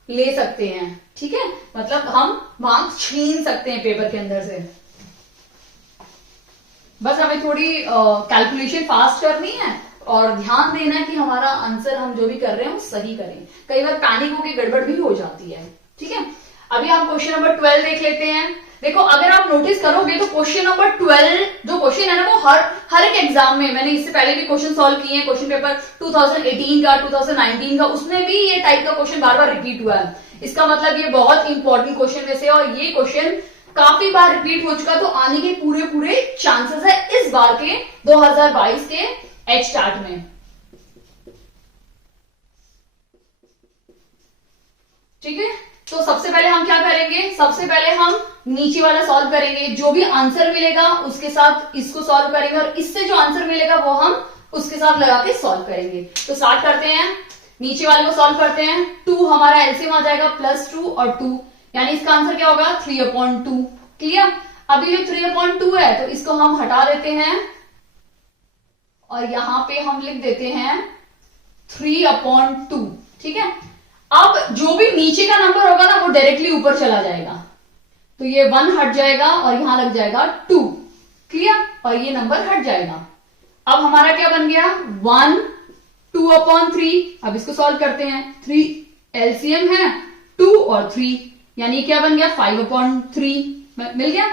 ले सकते हैं। ठीक है, मतलब हम मार्क्स छीन सकते हैं पेपर के अंदर से। बस हमें थोड़ी कैलकुलेशन फास्ट करनी है और ध्यान देना है कि हमारा आंसर हम जो भी कर रहे हैं वो सही करें। कई बार पैनिक होकर गड़बड़ भी हो जाती है। ठीक है, अभी हम क्वेश्चन नंबर 12 देख लेते हैं। देखो, अगर आप नोटिस करोगे तो क्वेश्चन नंबर 12 जो क्वेश्चन है ना वो हर एक एग्जाम में, मैंने इससे पहले भी क्वेश्चन सॉल्व किए हैं, क्वेश्चन पेपर 2018 का 2019 का, उसमें भी ये टाइप का क्वेश्चन बार बार रिपीट हुआ है। इसका मतलब ये बहुत इंपॉर्टेंट क्वेश्चन में से, और ये क्वेश्चन काफी बार रिपीट हो चुका, तो आने के पूरे चांसेस है इस बार के 2022 के एचटेट में। ठीक है, तो सबसे पहले हम क्या करेंगे, सबसे पहले हम नीचे वाला सॉल्व करेंगे। जो भी आंसर मिलेगा उसके साथ इसको सॉल्व करेंगे, और इससे जो आंसर मिलेगा वो हम उसके साथ लगा के सॉल्व करेंगे। तो स्टार्ट करते हैं, नीचे वाले को सॉल्व करते हैं। 2 हमारा एलसीएम आ जाएगा +2 और 2, यानी इसका आंसर क्या होगा 3/2। क्लियर। अभी जो 3/2 है तो इसको हम हटा देते हैं और यहां पे हम लिख देते हैं 3/2। ठीक है, अब जो भी नीचे का नंबर होगा ना वो डायरेक्टली ऊपर चला जाएगा, तो ये 1 हट जाएगा और यहां लग जाएगा 2। क्लियर, और ये नंबर हट जाएगा। अब हमारा क्या बन गया 1 2/3। अब इसको सॉल्व करते हैं, 3 एलसीएम है 2 और 3, यानी क्या बन गया 5/3 मिल गया।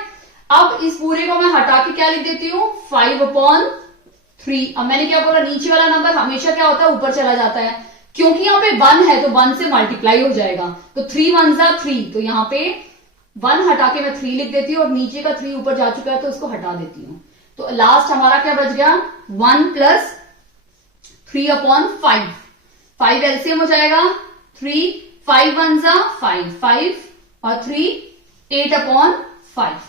अब इस पूरे को मैं हटा के क्या लिख देती हूं 5/3। अब मैंने क्या बोला, नीचे वाला नंबर हमेशा क्या होता है ऊपर चला जाता है, क्योंकि यहाँ पे 1 है तो 1 से मल्टीप्लाई हो जाएगा, तो 3 1 3, तो यहाँ पे 1 हटा के मैं 3 लिख देती हूँ और नीचे का 3 ऊपर जा चुका है तो इसको हटा देती हूँ। तो लास्ट हमारा क्या बच गया 1 + 3/5। 5 एलसीएम हो जाएगा 3, 5 1 5, 5 और 3 8/5,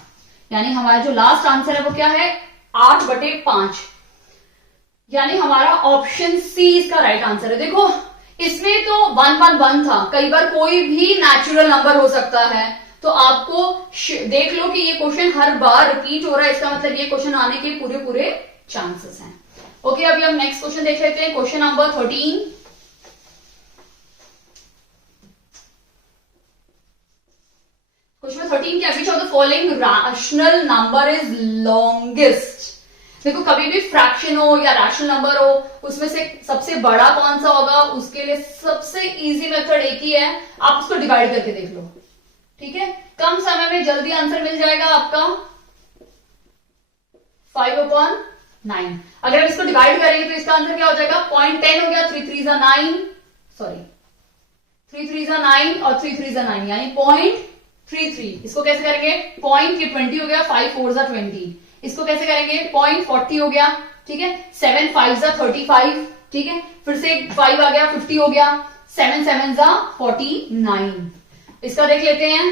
यानी हमारा जो लास्ट आंसर है वो क्या है 8/5, यानी हमारा ऑप्शन सी इसका राइट आंसर है। देखो इसमें तो 1 1 1 था, कई बार कोई भी नेचुरल नंबर हो सकता है, तो आपको देख लो कि ये क्वेश्चन हर बार रिपीट हो रहा है, इसका मतलब ये क्वेश्चन आने के पूरे पूरे चांसेस हैं। ओके, अभी हम नेक्स्ट क्वेश्चन देख लेते हैं, क्वेश्चन नंबर 13। क्वेश्चन 13 क्या, which of the following rational number is longest. देखो कभी भी फ्रैक्शन हो या रैशनल नंबर हो, उसमें से सबसे बड़ा कौन सा होगा, उसके लिए सबसे इजी मेथड एक ही है, आप उसको डिवाइड करके देख लो। ठीक है, कम समय में जल्दी आंसर मिल जाएगा आपका 5/9। अगर हम इसको डिवाइड करेंगे तो इसका आंसर क्या हो जाएगा 0.10 हो गया, 3 3 9, सॉरी 3 3 9 और 3 3 9, यानी 0.33। इसको कैसे करेंगे 0.20 हो गया, 5 4 20। इसको कैसे करेंगे 0.40 हो गया। ठीक है, 7 5 35। ठीक है, फिर से 5 आ गया 50 हो गया, 7 7 49। इसका देख लेते हैं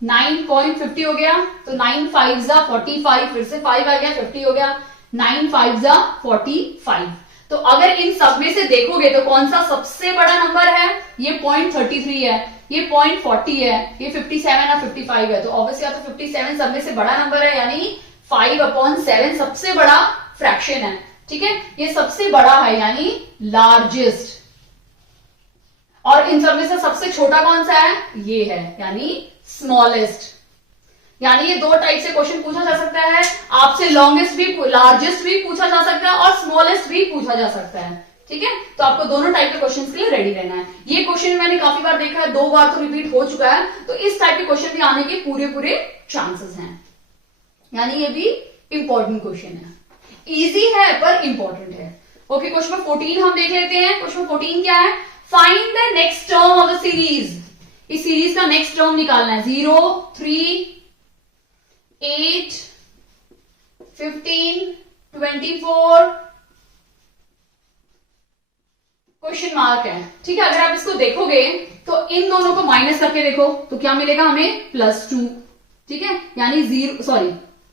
9.50 हो गया, तो 9 5 45, फिर से 5 आ गया 50 हो गया, 9 5 45। तो अगर इन सब में से देखोगे तो कौन सा सबसे बड़ा नंबर है, ये 0.33 है, ये 0.40 है, ये 57 और 55 है, तो ऑब्वियसली तो 57 सब में से बड़ा नंबर है, यानी 5/7 सबसे बड़ा फ्रैक्शन है। ठीक है, ये सबसे बड़ा है यानी लार्जेस्ट, और इन सब में से सबसे छोटा कौन सा है, ये है यानी स्मॉलेस्ट। यानी ये दो टाइप से क्वेश्चन पूछा जा सकता है आपसे, लॉन्गेस्ट भी लार्जेस्ट भी पूछा जा सकता है और स्मॉलेस्ट भी पूछा जा सकता है। ठीक है, तो आपको दोनों टाइप के क्वेश्चंस के लिए रेडी रहना है। ये क्वेश्चन मैंने काफी बार देखा है, 2 बार तो रिपीट हो चुका है, तो इस टाइप के क्वेश्चन भी आने के पूरे पूरे चांसेस हैं, यानी ये भी इंपॉर्टेंट क्वेश्चन है, इजी है पर इंपॉर्टेंट है। ओके, क्वेश्चन 14 हम देख लेते हैं। क्वेश्चन 14 क्या है, find the next term of the series. इस सीरीज का नेक्स्ट टर्म निकालना है, 0 3 8 15 24 क्वेश्चन मार्क है। ठीक है, अगर आप इसको देखोगे तो इन दोनों को माइनस करके देखो तो क्या मिलेगा हमें +2। ठीक है, यानी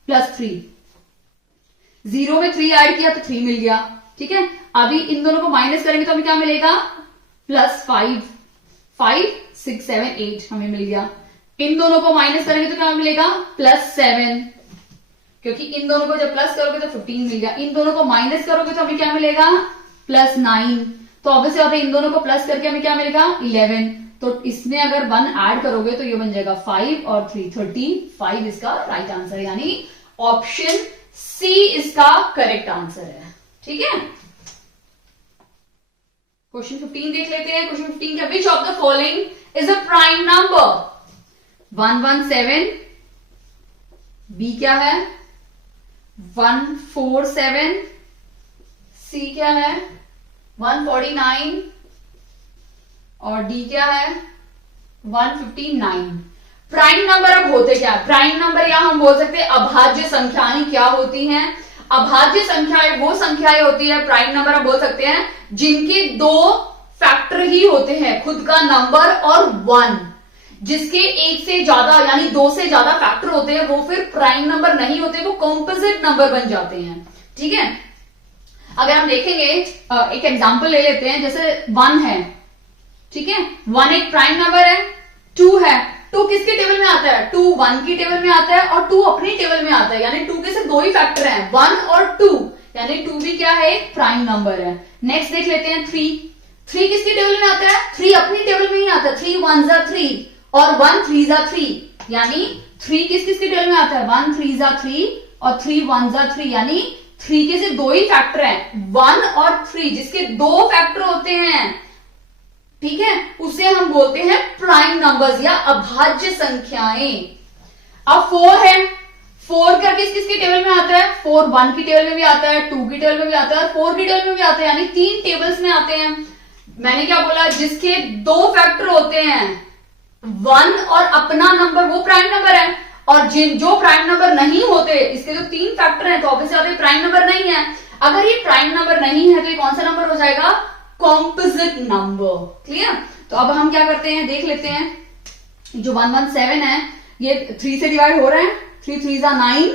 +3। 0 में 3 ऐड किया तो 3 मिल गया। ठीक है, अभी इन दोनों को माइनस करेंगे तो हमें क्या मिलेगा +5, 5 6 7 8 हमें मिल गया। इन दोनों को माइनस करेंगे तो क्या मिलेगा +7, क्योंकि इन दोनों को जब प्लस करोगे तो 15 मिल गया। इन दोनों को माइनस करोगे तो हमें क्या मिलेगा +9, तो ऑब्वियसली बात है इन दोनों को प्लस करके हमें क्या मिलेगा 11, तो इसमें अगर 1 ऐड करोगे तो ये बन जाएगा 5 और 3 35 इसका राइट आंसर है, यानी ऑप्शन सी इसका करेक्ट आंसर है। ठीक है, क्वेश्चन 15 देख लेते हैं। क्वेश्चन 15 क्या, which of the following is a prime number. 117, B क्या है 147, सी क्या है 149 और डी क्या है 159। प्राइम नंबर अब होते क्या है, प्राइम नंबर या हम बोल सकते हैं अभाज्य संख्याएं क्या होती हैं। अभाज्य संख्याएं वो संख्याएं होती है, प्राइम नंबर आप बोल सकते हैं जिनके 2 फैक्टर ही होते हैं, खुद का नंबर और 1। जिसके एक से ज्यादा यानी 2 से ज्यादा फैक्टर होते हैं वो फिर प्राइम नंबर नहीं होते, वो कॉम्पोजिट नंबर बन जाते हैं। ठीक है, अगर हम देखेंगे एक एग्जांपल ले लेते हैं, जैसे 1 है। ठीक है, 1 एक प्राइम नंबर है, 2 है, 2 किसके टेबल में आता है 2 1 की टेबल में आता है और 2 अपनी टेबल में आता है, यानी 2 के सिर्फ दो ही फैक्टर हैं, 1 और 2, यानी 2 भी क्या है, एक प्राइम नंबर है। नेक्स्ट देख लेते हैं 3 किसकी टेबल में आता है, 3 अपनी टेबल में ही आता है, 3 1 जा 3 और 1 3 जा 3, यानी 3 किसकी टेबल में आता है, 1 3 जा 3 और 3 1 जा 3, यानी 3 के सिर्फ दो ही फैक्टर हैं, 1 और 3, जिसके दो फैक्टर होते हैं, ठीक है, उसे हम बोलते हैं प्राइम नंबर्स या अभाज्य संख्याएं। अब 4 है, 4 का किसकी टेबल में आता है, 4 1 की टेबल में भी आता है, 2 की टेबल में भी आता है और 4 की टेबल में भी आता है, यानी 3 टेबल्स में आते हैं। मैंने क्या बोला, जिसके दो फैक्टर होते हैं, 1 और अपना नंबर, वो प्राइम नंबर है, और जो प्राइम नंबर नहीं होते, इसके जो 3 फैक्टर हैं, तो ऑब्वियसली प्राइम नंबर नहीं है। अगर ये प्राइम नंबर नहीं है तो ये कौन सा नंबर हो जाएगा, कॉम्पोजिट नंबर। क्लियर। तो अब हम क्या करते हैं, देख लेते हैं, जो 117 है ये 3 से डिवाइड हो रहा है, 3 3 जा 9,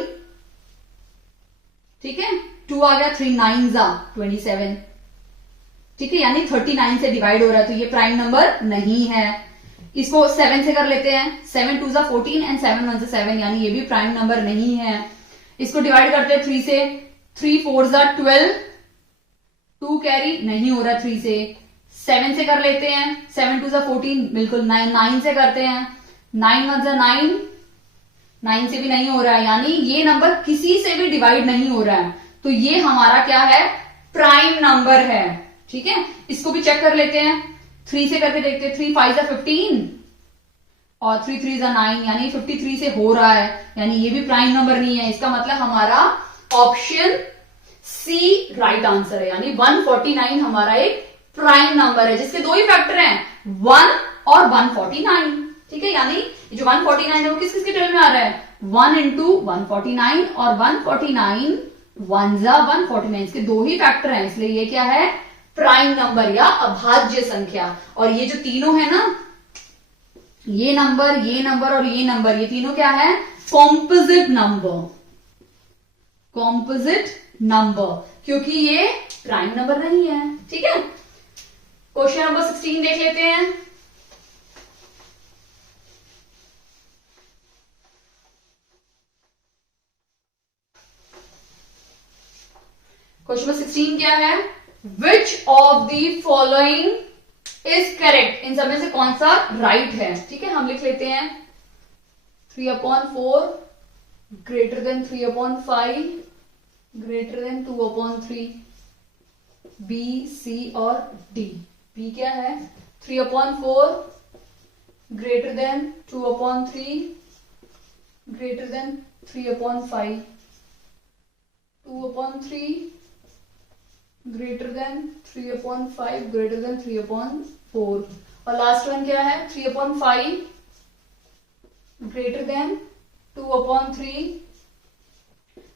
ठीक है, 2 आ गया, 3 9 जा 27, ठीक है, यानी 39 से डिवाइड हो रहा है, तो ये प्राइम नंबर नहीं है। इसको 7 से कर लेते हैं, 7 2 जा 14 एंड 7 1 जा 7, यानी ये भी प्राइम नंबर नहीं है। इसको डिवाइड करते हैं 3 से, 3 4 जा 12, 2 कैरी नहीं हो रहा 3 से। 7 से कर लेते हैं, 7 2 जा 14, बिल्कुल 9 से करते हैं, 9 1 जा 9, 9 से भी नहीं हो रहा है, यानी ये नंबर किसी से भी डिवाइड नहीं हो रहा है, तो ये हमारा क्या है, प्राइम नंबर है। ठीक है, इसको भी चेक कर लेते हैं, 3 से करके देखते हैं, 3 5 जा 15 और 3 3 जा 9, यानी 53 से हो रहा है, यानी ये भी प्राइम नंबर नहीं है। इसका मतलब हमारा ऑप्शन सी राइट आंसर है, यानी 149 हमारा एक प्राइम नंबर है, जिसके दो ही फैक्टर हैं, 1 और 149। ठीक है, यानी जो 149 है वो किस किसके टेबल में आ रहा है, 1 इंटू 149 और 149 1 जा 149, इसके दो ही फैक्टर हैं, इसलिए ये क्या है, प्राइम नंबर या अभाज्य संख्या। और ये जो तीनों है ना, ये नंबर और ये नंबर, ये तीनों क्या है, कॉम्पोजिट नंबर, कॉम्पोजिट नंबर, क्योंकि ये प्राइम नंबर नहीं है। ठीक है, क्वेश्चन नंबर 16 देख लेते हैं। क्वेश्चन नंबर 16 क्या है, which of the following is correct, इन सब में से कौन सा राइट है। ठीक है, हम लिख लेते हैं 3/4 greater than 3/5 greater than 2/3, B C और डी। बी क्या है, 3/4 greater than 2/3 greater than 3/5, 2/3 greater than 3/5 greater than 3/4, और लास्ट वन क्या है, 3/5 ग्रेटर देन 2/3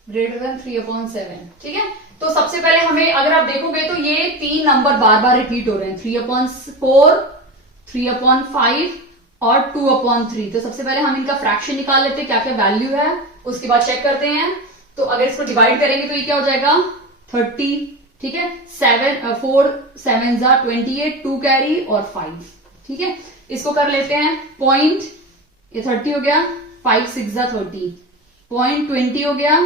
ग्रेटर देन 3/7। ठीक है, तो सबसे पहले हमें, अगर आप देखोगे तो ये 3 नंबर बार बार रिपीट हो रहे हैं, 3/4 3/5 और 2/3। तो सबसे पहले हम इनका फ्रैक्शन निकाल लेते हैं, क्या क्या वैल्यू है, उसके बाद चेक करते हैं। तो अगर इसको डिवाइड करेंगे तो ये क्या हो जाएगा, 30। ठीक है, 4 7 जा 28, 2 कैरी और 5। ठीक है, इसको कर लेते हैं पॉइंट, ये 30 हो गया, 5 6 जा 30, पॉइंट 20 हो गया,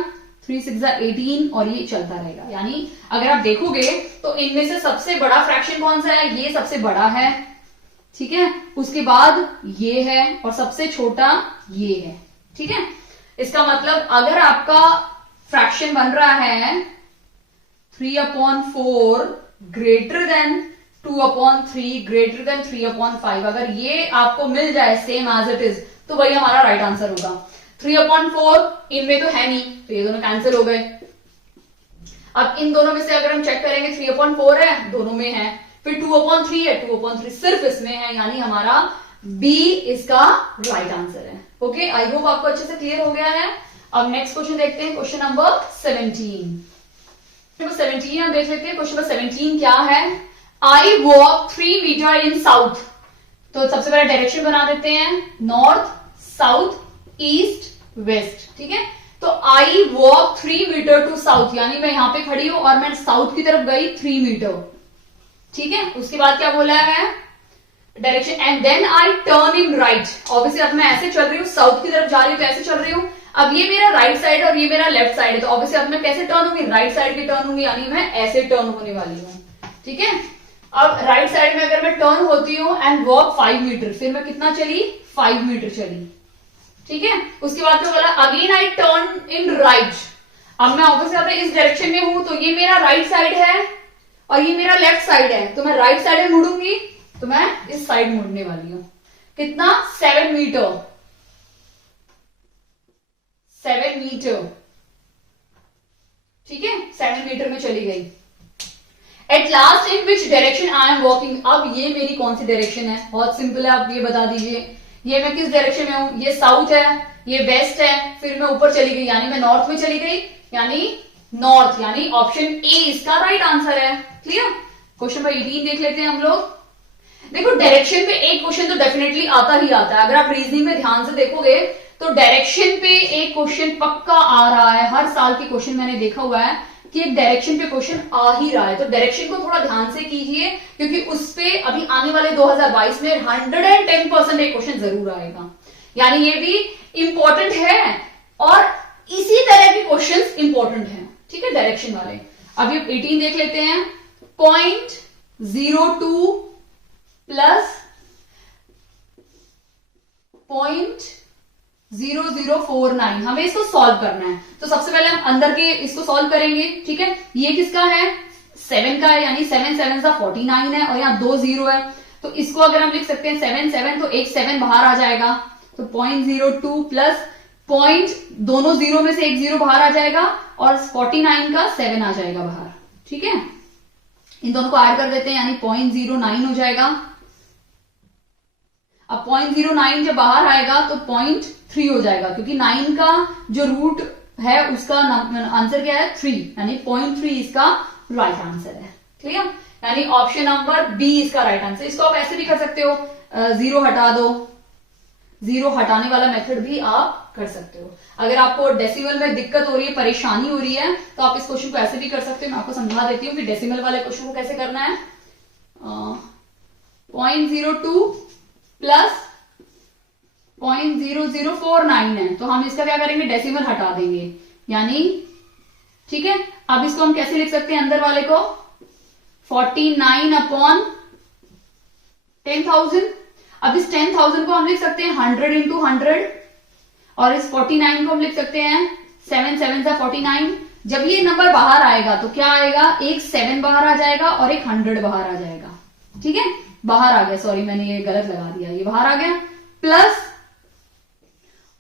3 6 जा 18, और ये चलता रहेगा। यानी अगर आप देखोगे तो इनमें से सबसे बड़ा फ्रैक्शन कौन सा है, ये सबसे बड़ा है। ठीक है, उसके बाद ये है और सबसे छोटा ये है। ठीक है, इसका मतलब अगर आपका फ्रैक्शन बन रहा है 3/4 ग्रेटर देन 2/3 ग्रेटर देन 3/5, अगर ये आपको मिल जाए सेम एज इट इज, तो वही हमारा राइट आंसर होगा। 3/4 इनमें तो है नहीं, तो ये दोनों कैंसिल हो गए। अब इन दोनों में से अगर हम चेक करेंगे, 3/4 है, दोनों में है, फिर 2/3 है, 2/3 सिर्फ इसमें है, यानी हमारा बी इसका राइट आंसर है। ओके, आई होप आपको अच्छे से क्लियर हो गया है। अब नेक्स्ट क्वेश्चन देखते हैं, क्वेश्चन नंबर 17। 17 हम देख लेते हैं। क्वेश्चन नंबर 17 क्या है, I walk 3 metre in south. तो सबसे पहले डायरेक्शन बना देते हैं, नॉर्थ साउथ ईस्ट वेस्ट। ठीक है, तो I walk 3 metre to south, यानी मैं यहां पे खड़ी हूं और मैं साउथ की तरफ गई 3 मीटर। ठीक है, उसके बाद क्या बोला है, direction and then I turn in right. Obviously अब मैं ऐसे चल रही हूँ, साउथ की तरफ जा रही हूँ, तो ऐसे चल रही हूँ। अब ये मेरा राइट साइड और ये मेरा लेफ्ट साइड है, तो ऑब्वियसली अब मैं कैसे टर्न होंगी, राइट साइड की टर्न होंगी, यानी मैं ऐसे टर्न होने वाली हूँ। ठीक है, अब राइट साइड में अगर मैं टर्न होती हूँ एंड वॉक 5 मीटर, फिर मैं कितना चली, 5 मीटर चली। ठीक है, उसके बाद तो बोला again I turn in right. अब मैं ऑब्वियसली इस डायरेक्शन में हूं, तो ये मेरा राइट साइड है और ये मेरा लेफ्ट साइड है, तो मैं राइट साइड में मुड़ूंगी, तो मैं इस साइड मुड़ने वाली हूं। कितना, 7 मीटर, 7 मीटर। ठीक है, 7 मीटर में चली गई। At last in which direction I am walking. अब ये मेरी कौन सी डायरेक्शन है, बहुत सिंपल है, आप ये बता दीजिए। ये मैं किस डायरेक्शन में हूं, ये साउथ है, ये वेस्ट है, फिर मैं ऊपर चली गई, यानी मैं नॉर्थ में चली गई, यानी नॉर्थ, यानी ऑप्शन ए इसका राइट आंसर है। क्लियर। क्वेश्चन नंबर 18 देख लेते हैं हम लोग। देखो डायरेक्शन पे एक क्वेश्चन तो डेफिनेटली आता ही आता है, अगर आप रीजनिंग में ध्यान से देखोगे तो डायरेक्शन पे एक क्वेश्चन पक्का आ रहा है। हर साल के क्वेश्चन मैंने देखा हुआ है कि एक डायरेक्शन पे क्वेश्चन आ ही रहा है, तो डायरेक्शन को थोड़ा ध्यान से कीजिए, क्योंकि उस पे अभी आने वाले 2022 में 110% एक क्वेश्चन जरूर आएगा, यानी ये भी इंपॉर्टेंट है और इसी तरह के क्वेश्चंस इंपॉर्टेंट हैं। ठीक है, डायरेक्शन वाले। अभी 18 देख लेते हैं। 0.02 प्लस 0.0049, हमें इसको सॉल्व करना है। तो सबसे पहले हम अंदर के इसको सॉल्व करेंगे। ठीक है, ये किसका है, 7 का है, यानी 7 7 49 है और यहाँ 2 0 है, तो इसको अगर हम लिख सकते हैं 7 7, तो एक 7 बाहर आ जाएगा, तो 0.02 प्लस पॉइंट, दोनों जीरो में से एक जीरो बाहर आ जाएगा और 49 का 7 आ जाएगा बाहर। ठीक है, इन दोनों को ऐड कर देते हैं, यानी 0.09 हो जाएगा। अब 0.09 जब बाहर आएगा तो 0.3 हो जाएगा, क्योंकि 9 का जो रूट है उसका आंसर क्या है, 3, यानी 0.3 इसका राइट आंसर है। क्लियर, यानी ऑप्शन नंबर बी इसका राइट आंसर। इसको आप ऐसे भी कर सकते हो, 0 हटा दो, 0 हटाने वाला मेथड भी आप कर सकते हो। अगर आपको डेसिमल में दिक्कत हो रही है, परेशानी हो रही है, तो आप इस क्वेश्चन को ऐसे भी कर सकते हो। मैं आपको समझा देती हूँ कि डेसिमल वाले क्वेश्चन को कैसे करना है। 0.02 प्लस 0.0049 है, तो हम इसका क्या करेंगे, डेसिमल हटा देंगे, यानी ठीक है। अब इसको हम कैसे लिख सकते हैं, अंदर वाले को 49/10,000। अब इस 10,000 को हम लिख सकते हैं 100 into 100, और इस 49 को हम लिख सकते हैं 7 7 49। जब ये नंबर बाहर आएगा तो क्या आएगा, एक 7 बाहर आ जाएगा और एक 100 बाहर आ जाएगा। ठीक है, बाहर आ गया, सॉरी मैंने ये गलत लगा दिया, ये बाहर आ गया। प्लस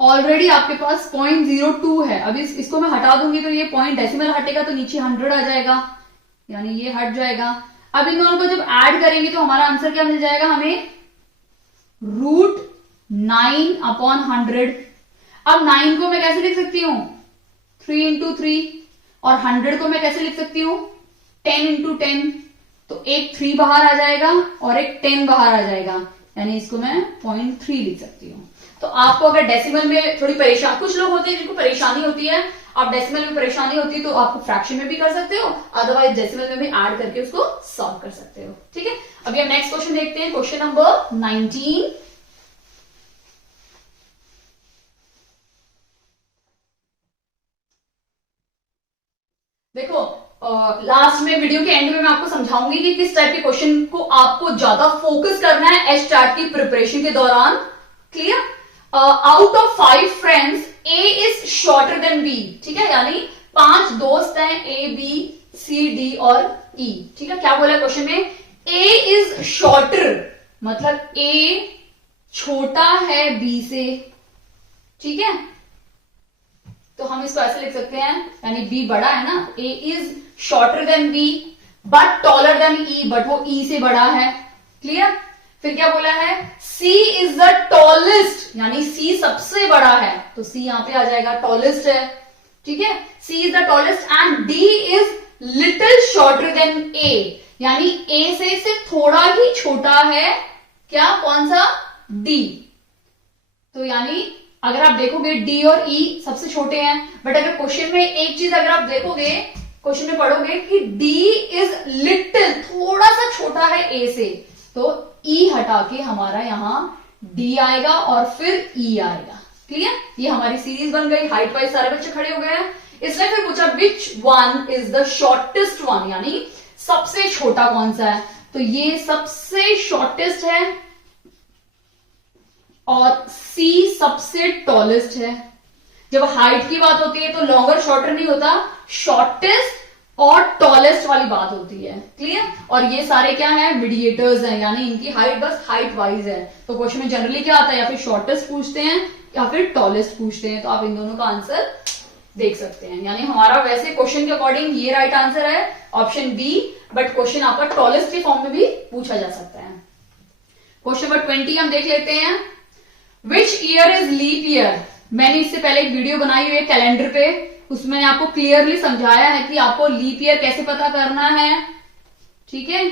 ऑलरेडी आपके पास 0.02 है, अब इसको मैं हटा दूंगी तो ये पॉइंट डेसिमल हटेगा, तो नीचे 100 आ जाएगा, यानी ये हट जाएगा। अब इन दोनों को जब ऐड करेंगे तो हमारा आंसर क्या मिल जाएगा हमें, √9/100। अब 9 को मैं कैसे लिख सकती हूं, 3 into 3, और 100 को मैं कैसे लिख सकती हूं, 10 into 10। तो एक 3 बाहर आ जाएगा और एक 10 बाहर आ जाएगा, यानी इसको मैं 0.3 लिख सकती हूँ। तो आपको अगर डेसिमल में थोड़ी परेशान, कुछ लोग होते हैं जिनको परेशानी होती है, आप डेसिमल में परेशानी होती है तो आप फ्रैक्शन में भी कर सकते हो, अदरवाइज डेसिमल में भी ऐड करके उसको सॉल्व कर सकते हो। ठीक है, अभी हम नेक्स्ट क्वेश्चन देखते हैं, क्वेश्चन नंबर 19। देखो लास्ट में वीडियो के एंड में मैं आपको समझाऊंगी कि किस टाइप के क्वेश्चन को आपको ज्यादा फोकस करना है एच चार्ट की प्रिपरेशन के दौरान। Clear, out of 5 friends A is shorter than B. ठीक है, यानी 5 दोस्त हैं, ए बी सी डी और ई। ठीक है, क्या बोला क्वेश्चन में, ए इज शॉर्टर, मतलब ए छोटा है बी से। ठीक है, तो हम इसको ऐसे लिख सकते हैं, यानी बी बड़ा है ना, A is shorter than B but taller than E, but वो ई से बड़ा है। क्लियर, फिर क्या बोला है, सी इज द टॉलेस्ट, यानी सी सबसे बड़ा है, तो सी यहां पे आ जाएगा, टॉलेस्ट है। ठीक है, C is the tallest and D is little shorter than A, यानी ए से सिर्फ थोड़ा ही छोटा है, क्या, कौन सा, डी। तो यानी अगर आप देखोगे डी और ई सबसे छोटे हैं, बट अगर क्वेश्चन में एक चीज अगर आप देखोगे, क्वेश्चन में पढ़ोगे कि डी इज लिटिल, थोड़ा सा छोटा है ए से, तो ई हटा के हमारा यहां डी आएगा और फिर ई आएगा। क्लियर? ये हमारी सीरीज बन गई, हाइट वाइज सारे बच्चे खड़े हो गए हैं। इसने फिर पूछा which one is the shortest one, यानी सबसे छोटा कौन सा है। तो ये सबसे शॉर्टेस्ट है और सी सबसे टॉलेस्ट है। जब हाइट की बात होती है तो लॉन्गर शॉर्टर नहीं होता, शॉर्टेस्ट और टॉलेस्ट वाली बात होती है। क्लियर? और ये सारे क्या है, मीडिएटर्स हैं, यानी इनकी हाइट बस हाइट वाइज है। तो क्वेश्चन में जनरली क्या आता है, या फिर शॉर्टेस्ट पूछते हैं या फिर टॉलेस्ट पूछते हैं। तो आप इन दोनों का आंसर देख सकते हैं। यानी हमारा वैसे क्वेश्चन के अकॉर्डिंग ये राइट आंसर है ऑप्शन बी, बट क्वेश्चन आपका टॉलेस्ट के फॉर्म में भी पूछा जा सकता है। क्वेश्चन नंबर 20 हम देख लेते हैं। Which year is leap year? मैंने इससे पहले एक वीडियो बनाई हुई है कैलेंडर पे, उसमें आपको क्लियरली समझाया है कि आपको लीप ईयर कैसे पता करना है। ठीक है,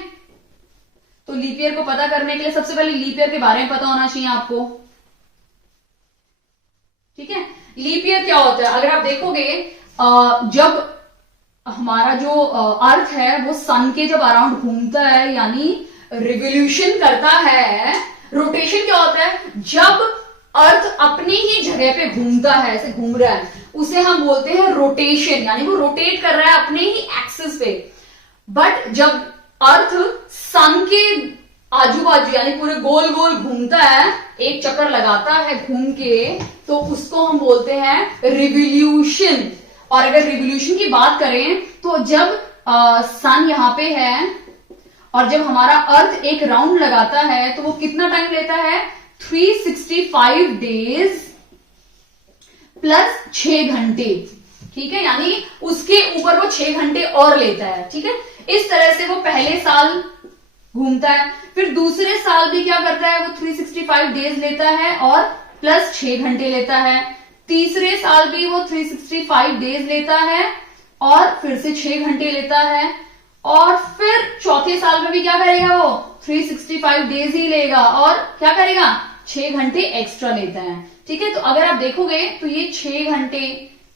तो लीप ईयर को पता करने के लिए सबसे पहले लीप ईयर के बारे में पता होना चाहिए आपको। ठीक है, लीप ईयर क्या होता है? अगर आप देखोगे जब हमारा जो अर्थ है वो सन के जब अराउंड घूमता है, यानी रिवोल्यूशन करता है। रोटेशन क्या होता है? जब अर्थ अपनी ही जगह पे घूमता है, ऐसे घूम रहा है, उसे हम बोलते हैं रोटेशन, यानी वो रोटेट कर रहा है अपने ही एक्सिस पे। बट जब अर्थ सन के आजू बाजू यानी पूरे गोल गोल घूमता है, एक चक्कर लगाता है घूम के, तो उसको हम बोलते हैं रिवोल्यूशन। और अगर रिवोल्यूशन की बात करें तो जब सन यहां पे है और जब हमारा अर्थ एक राउंड लगाता है तो वो कितना टाइम लेता है? 365 डेज प्लस 6 घंटे। ठीक है, यानी उसके ऊपर वो 6 घंटे और लेता है। ठीक है, इस तरह से वो पहले साल घूमता है, फिर दूसरे साल भी क्या करता है, वो 365 डेज लेता है और प्लस 6 घंटे लेता है। तीसरे साल भी वो 365 डेज लेता है और फिर से 6 घंटे लेता है। और फिर चौथे साल में भी क्या करेगा, वो 365 डेज ही लेगा और क्या करेगा, 6 घंटे एक्स्ट्रा लेता है। ठीक है, तो अगर आप देखोगे तो ये 6 घंटे,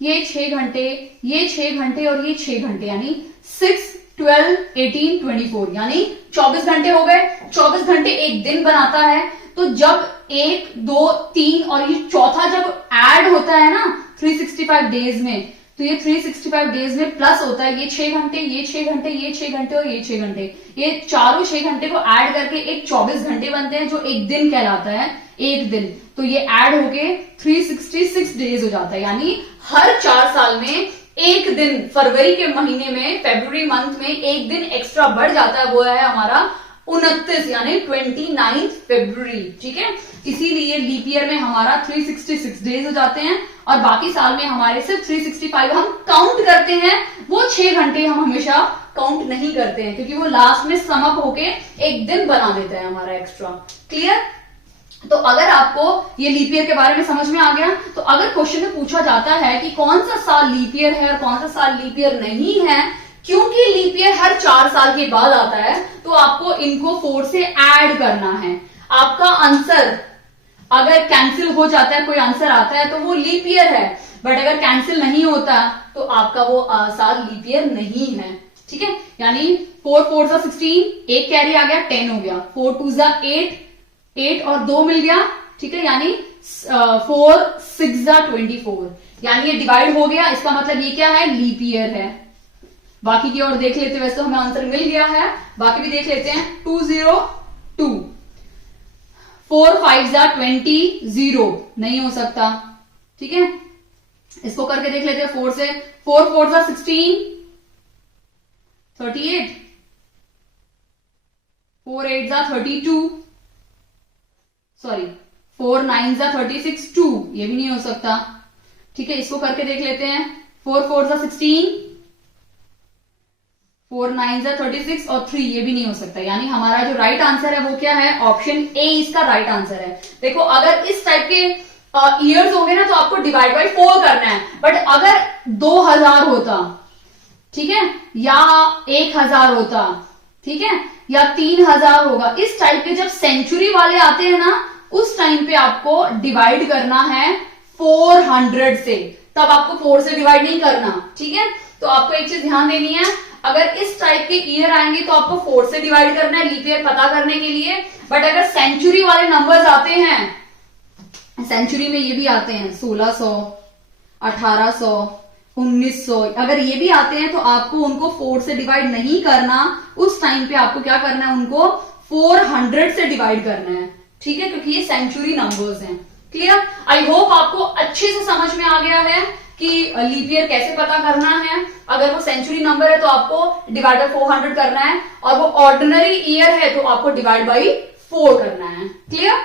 ये 6 घंटे, ये 6 घंटे और ये 6 घंटे, यानी 6, 12, 18, 24, यानी 24 घंटे हो गए। 24 घंटे एक दिन बनाता है। तो जब 1, 2, 3 और ये चौथा जब ऐड होता है ना 365 डेज में, तो ये 365 डेज में प्लस होता है ये 6 घंटे, ये 6 घंटे, ये 6 घंटे और ये 6 घंटे। ये चारों 6 घंटे को ऐड करके एक 24 घंटे बनते हैं, जो एक दिन कहलाता है, एक दिन। तो ये ऐड होके 366 डेज हो जाता है। यानी हर 4 साल में एक दिन, फरवरी के महीने में, फेब्रुवरी मंथ में एक दिन एक्स्ट्रा बढ़ जाता है, वो है हमारा 29, यानी 29 फेब्रुवरी। ठीक है, इसीलिए लीप ईयर में हमारा 366 डेज हो जाते हैं और बाकी साल में हमारे सिर्फ 365 हम काउंट करते हैं। वो 6 घंटे हम हमेशा काउंट नहीं करते हैं, क्योंकि वो लास्ट में समअप होके एक दिन बना देता है हमारा एक्स्ट्रा। क्लियर? तो अगर आपको ये लीप ईयर के बारे में समझ में आ गया, तो अगर क्वेश्चन में पूछा जाता है कि कौन सा साल लीप ईयर है और कौन सा साल लीप ईयर नहीं है, क्योंकि लीप ईयर हर 4 साल के बाद आता है, तो आपको इनको 4 से ऐड करना है। आपका आंसर अगर कैंसिल हो जाता है, कोई आंसर आता है, तो वो लीप ईयर है। बट अगर कैंसिल नहीं होता तो आपका वो साल लीप ईयर नहीं है। ठीक है, यानी 4 4 जा 16, एक कैरी आ गया, 10 हो गया। 4 2 जा 8, 8 और 2 मिल गया। ठीक है, यानी 4 6 जा 24, यानी ये डिवाइड हो गया। इसका मतलब ये क्या है, लीप ईयर है। बाकी की और देख लेते हैं, वैसे तो हमें आंसर मिल गया है, बाकी भी देख लेते हैं। 202, 4 5 जा 20, 0 नहीं हो सकता। ठीक है, इसको करके देख लेते हैं 4 से। 4 4 जा 16, 38, 4 8 जा 32, सॉरी 4 9 जा 36, 2 ये भी नहीं हो सकता। ठीक है, इसको करके देख लेते हैं। 4 4 जा 16, 4 9 जा 36 और 3 ये भी नहीं हो सकता। यानी हमारा जो राइट आंसर है वो क्या है, ऑप्शन ए इसका राइट आंसर है। देखो, अगर इस टाइप के ईयर्स होंगे ना तो आपको डिवाइड बाय 4 करना है। बट अगर 2000 होता, ठीक है, या 1000 होता, ठीक है, या 3000 होगा, इस टाइप के जब सेंचुरी वाले आते हैं ना, उस टाइम पे आपको डिवाइड करना है 400 से, तब आपको 4 से डिवाइड नहीं करना। ठीक है, तो आपको एक चीज ध्यान देनी है, अगर इस टाइप के ईयर आएंगे तो आपको 4 से डिवाइड करना है लीप ईयर पता करने के लिए। बट अगर सेंचुरी वाले नंबर्स आते हैं, सेंचुरी में ये भी आते हैं 1600, 1800, 1900, अगर ये भी आते हैं तो आपको उनको 4 से डिवाइड नहीं करना, उस टाइम पे आपको क्या करना है, उनको 400 से डिवाइड करना है, ठीक है, क्योंकि ये सेंचुरी नंबर्स हैं। क्लियर? आई होप आपको अच्छे से समझ में आ गया है कि लीप ईयर कैसे पता करना है। अगर वो सेंचुरी नंबर है तो आपको डिवाइड बाय 400 करना है, और वो ऑर्डिनरी ईयर है तो आपको डिवाइड बाय 4 करना है। क्लियर?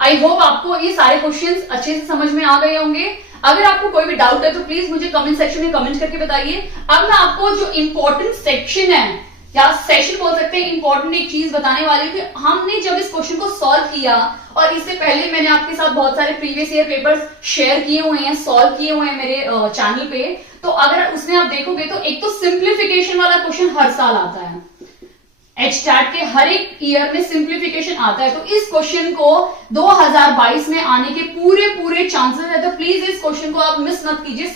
आई होप आपको ये सारे क्वेश्चंस अच्छे से समझ में आ गए होंगे। अगर आपको कोई भी डाउट है तो प्लीज मुझे कमेंट सेक्शन में कमेंट करके बताइए। अब मैं आपको जो इंपॉर्टेंट सेक्शन है या सेशन बोल सकते हैं, इंपॉर्टेंट एक चीज बताने वाली कि हमने जब इस क्वेश्चन को सॉल्व किया, और इससे पहले मैंने आपके साथ बहुत सारे प्रीवियस ईयर पेपर्स शेयर किए हुए हैं, सॉल्व किए हुए हैं मेरे चैनल पे, तो अगर उसमें आप देखोगे तो एक तो सिंप्लीफिकेशन वाला क्वेश्चन हर साल आता है, HTAT के हर एक ईयर में सिंप्लीफिकेशन आता है, तो इस क्वेश्चन को 2022 में आने के पूरे चांसेस है। तो प्लीज इस क्वेश्चन को आप मिस मत कीजिए,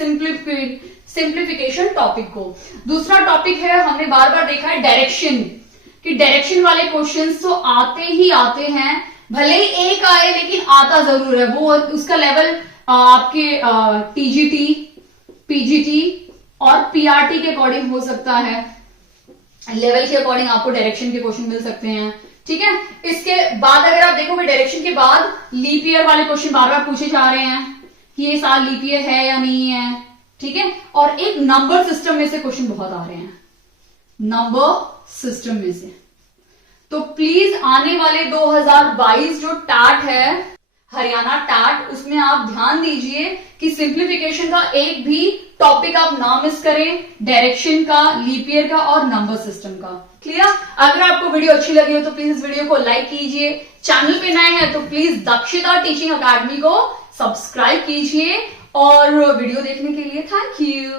सिंप्लीफिकेशन टॉपिक को। दूसरा टॉपिक है, हमने बार बार देखा है डायरेक्शन, कि डायरेक्शन वाले क्वेश्चंस तो आते ही आते हैं, भले ही एक आए लेकिन आता जरूर है। वो उसका लेवल आपके TGT, PGT और PRT के अकॉर्डिंग हो सकता है, लेवल के अकॉर्डिंग आपको डायरेक्शन के क्वेश्चन मिल सकते हैं, ठीक है। इसके बाद अगर आप देखोगे डायरेक्शन के बाद लीप ईयर वाले क्वेश्चन बार बार पूछे जा रहे हैं कि ये साल लीप ईयर है या नहीं है, ठीक है। और एक नंबर सिस्टम में से क्वेश्चन बहुत आ रहे हैं, नंबर सिस्टम में से। तो प्लीज आने वाले 2022 जो टैट है, हरियाणा टैट, उसमें आप ध्यान दीजिए कि सिंप्लीफिकेशन का एक भी टॉपिक आप ना मिस करें, डायरेक्शन का, लीप ईयर का और नंबर सिस्टम का। क्लियर? अगर आपको वीडियो अच्छी लगी हो तो प्लीज इस वीडियो को लाइक कीजिए, चैनल पे नए हैं तो प्लीज दक्षिता टीचिंग अकेडमी को सब्सक्राइब कीजिए, और वीडियो देखने के लिए थैंक यू।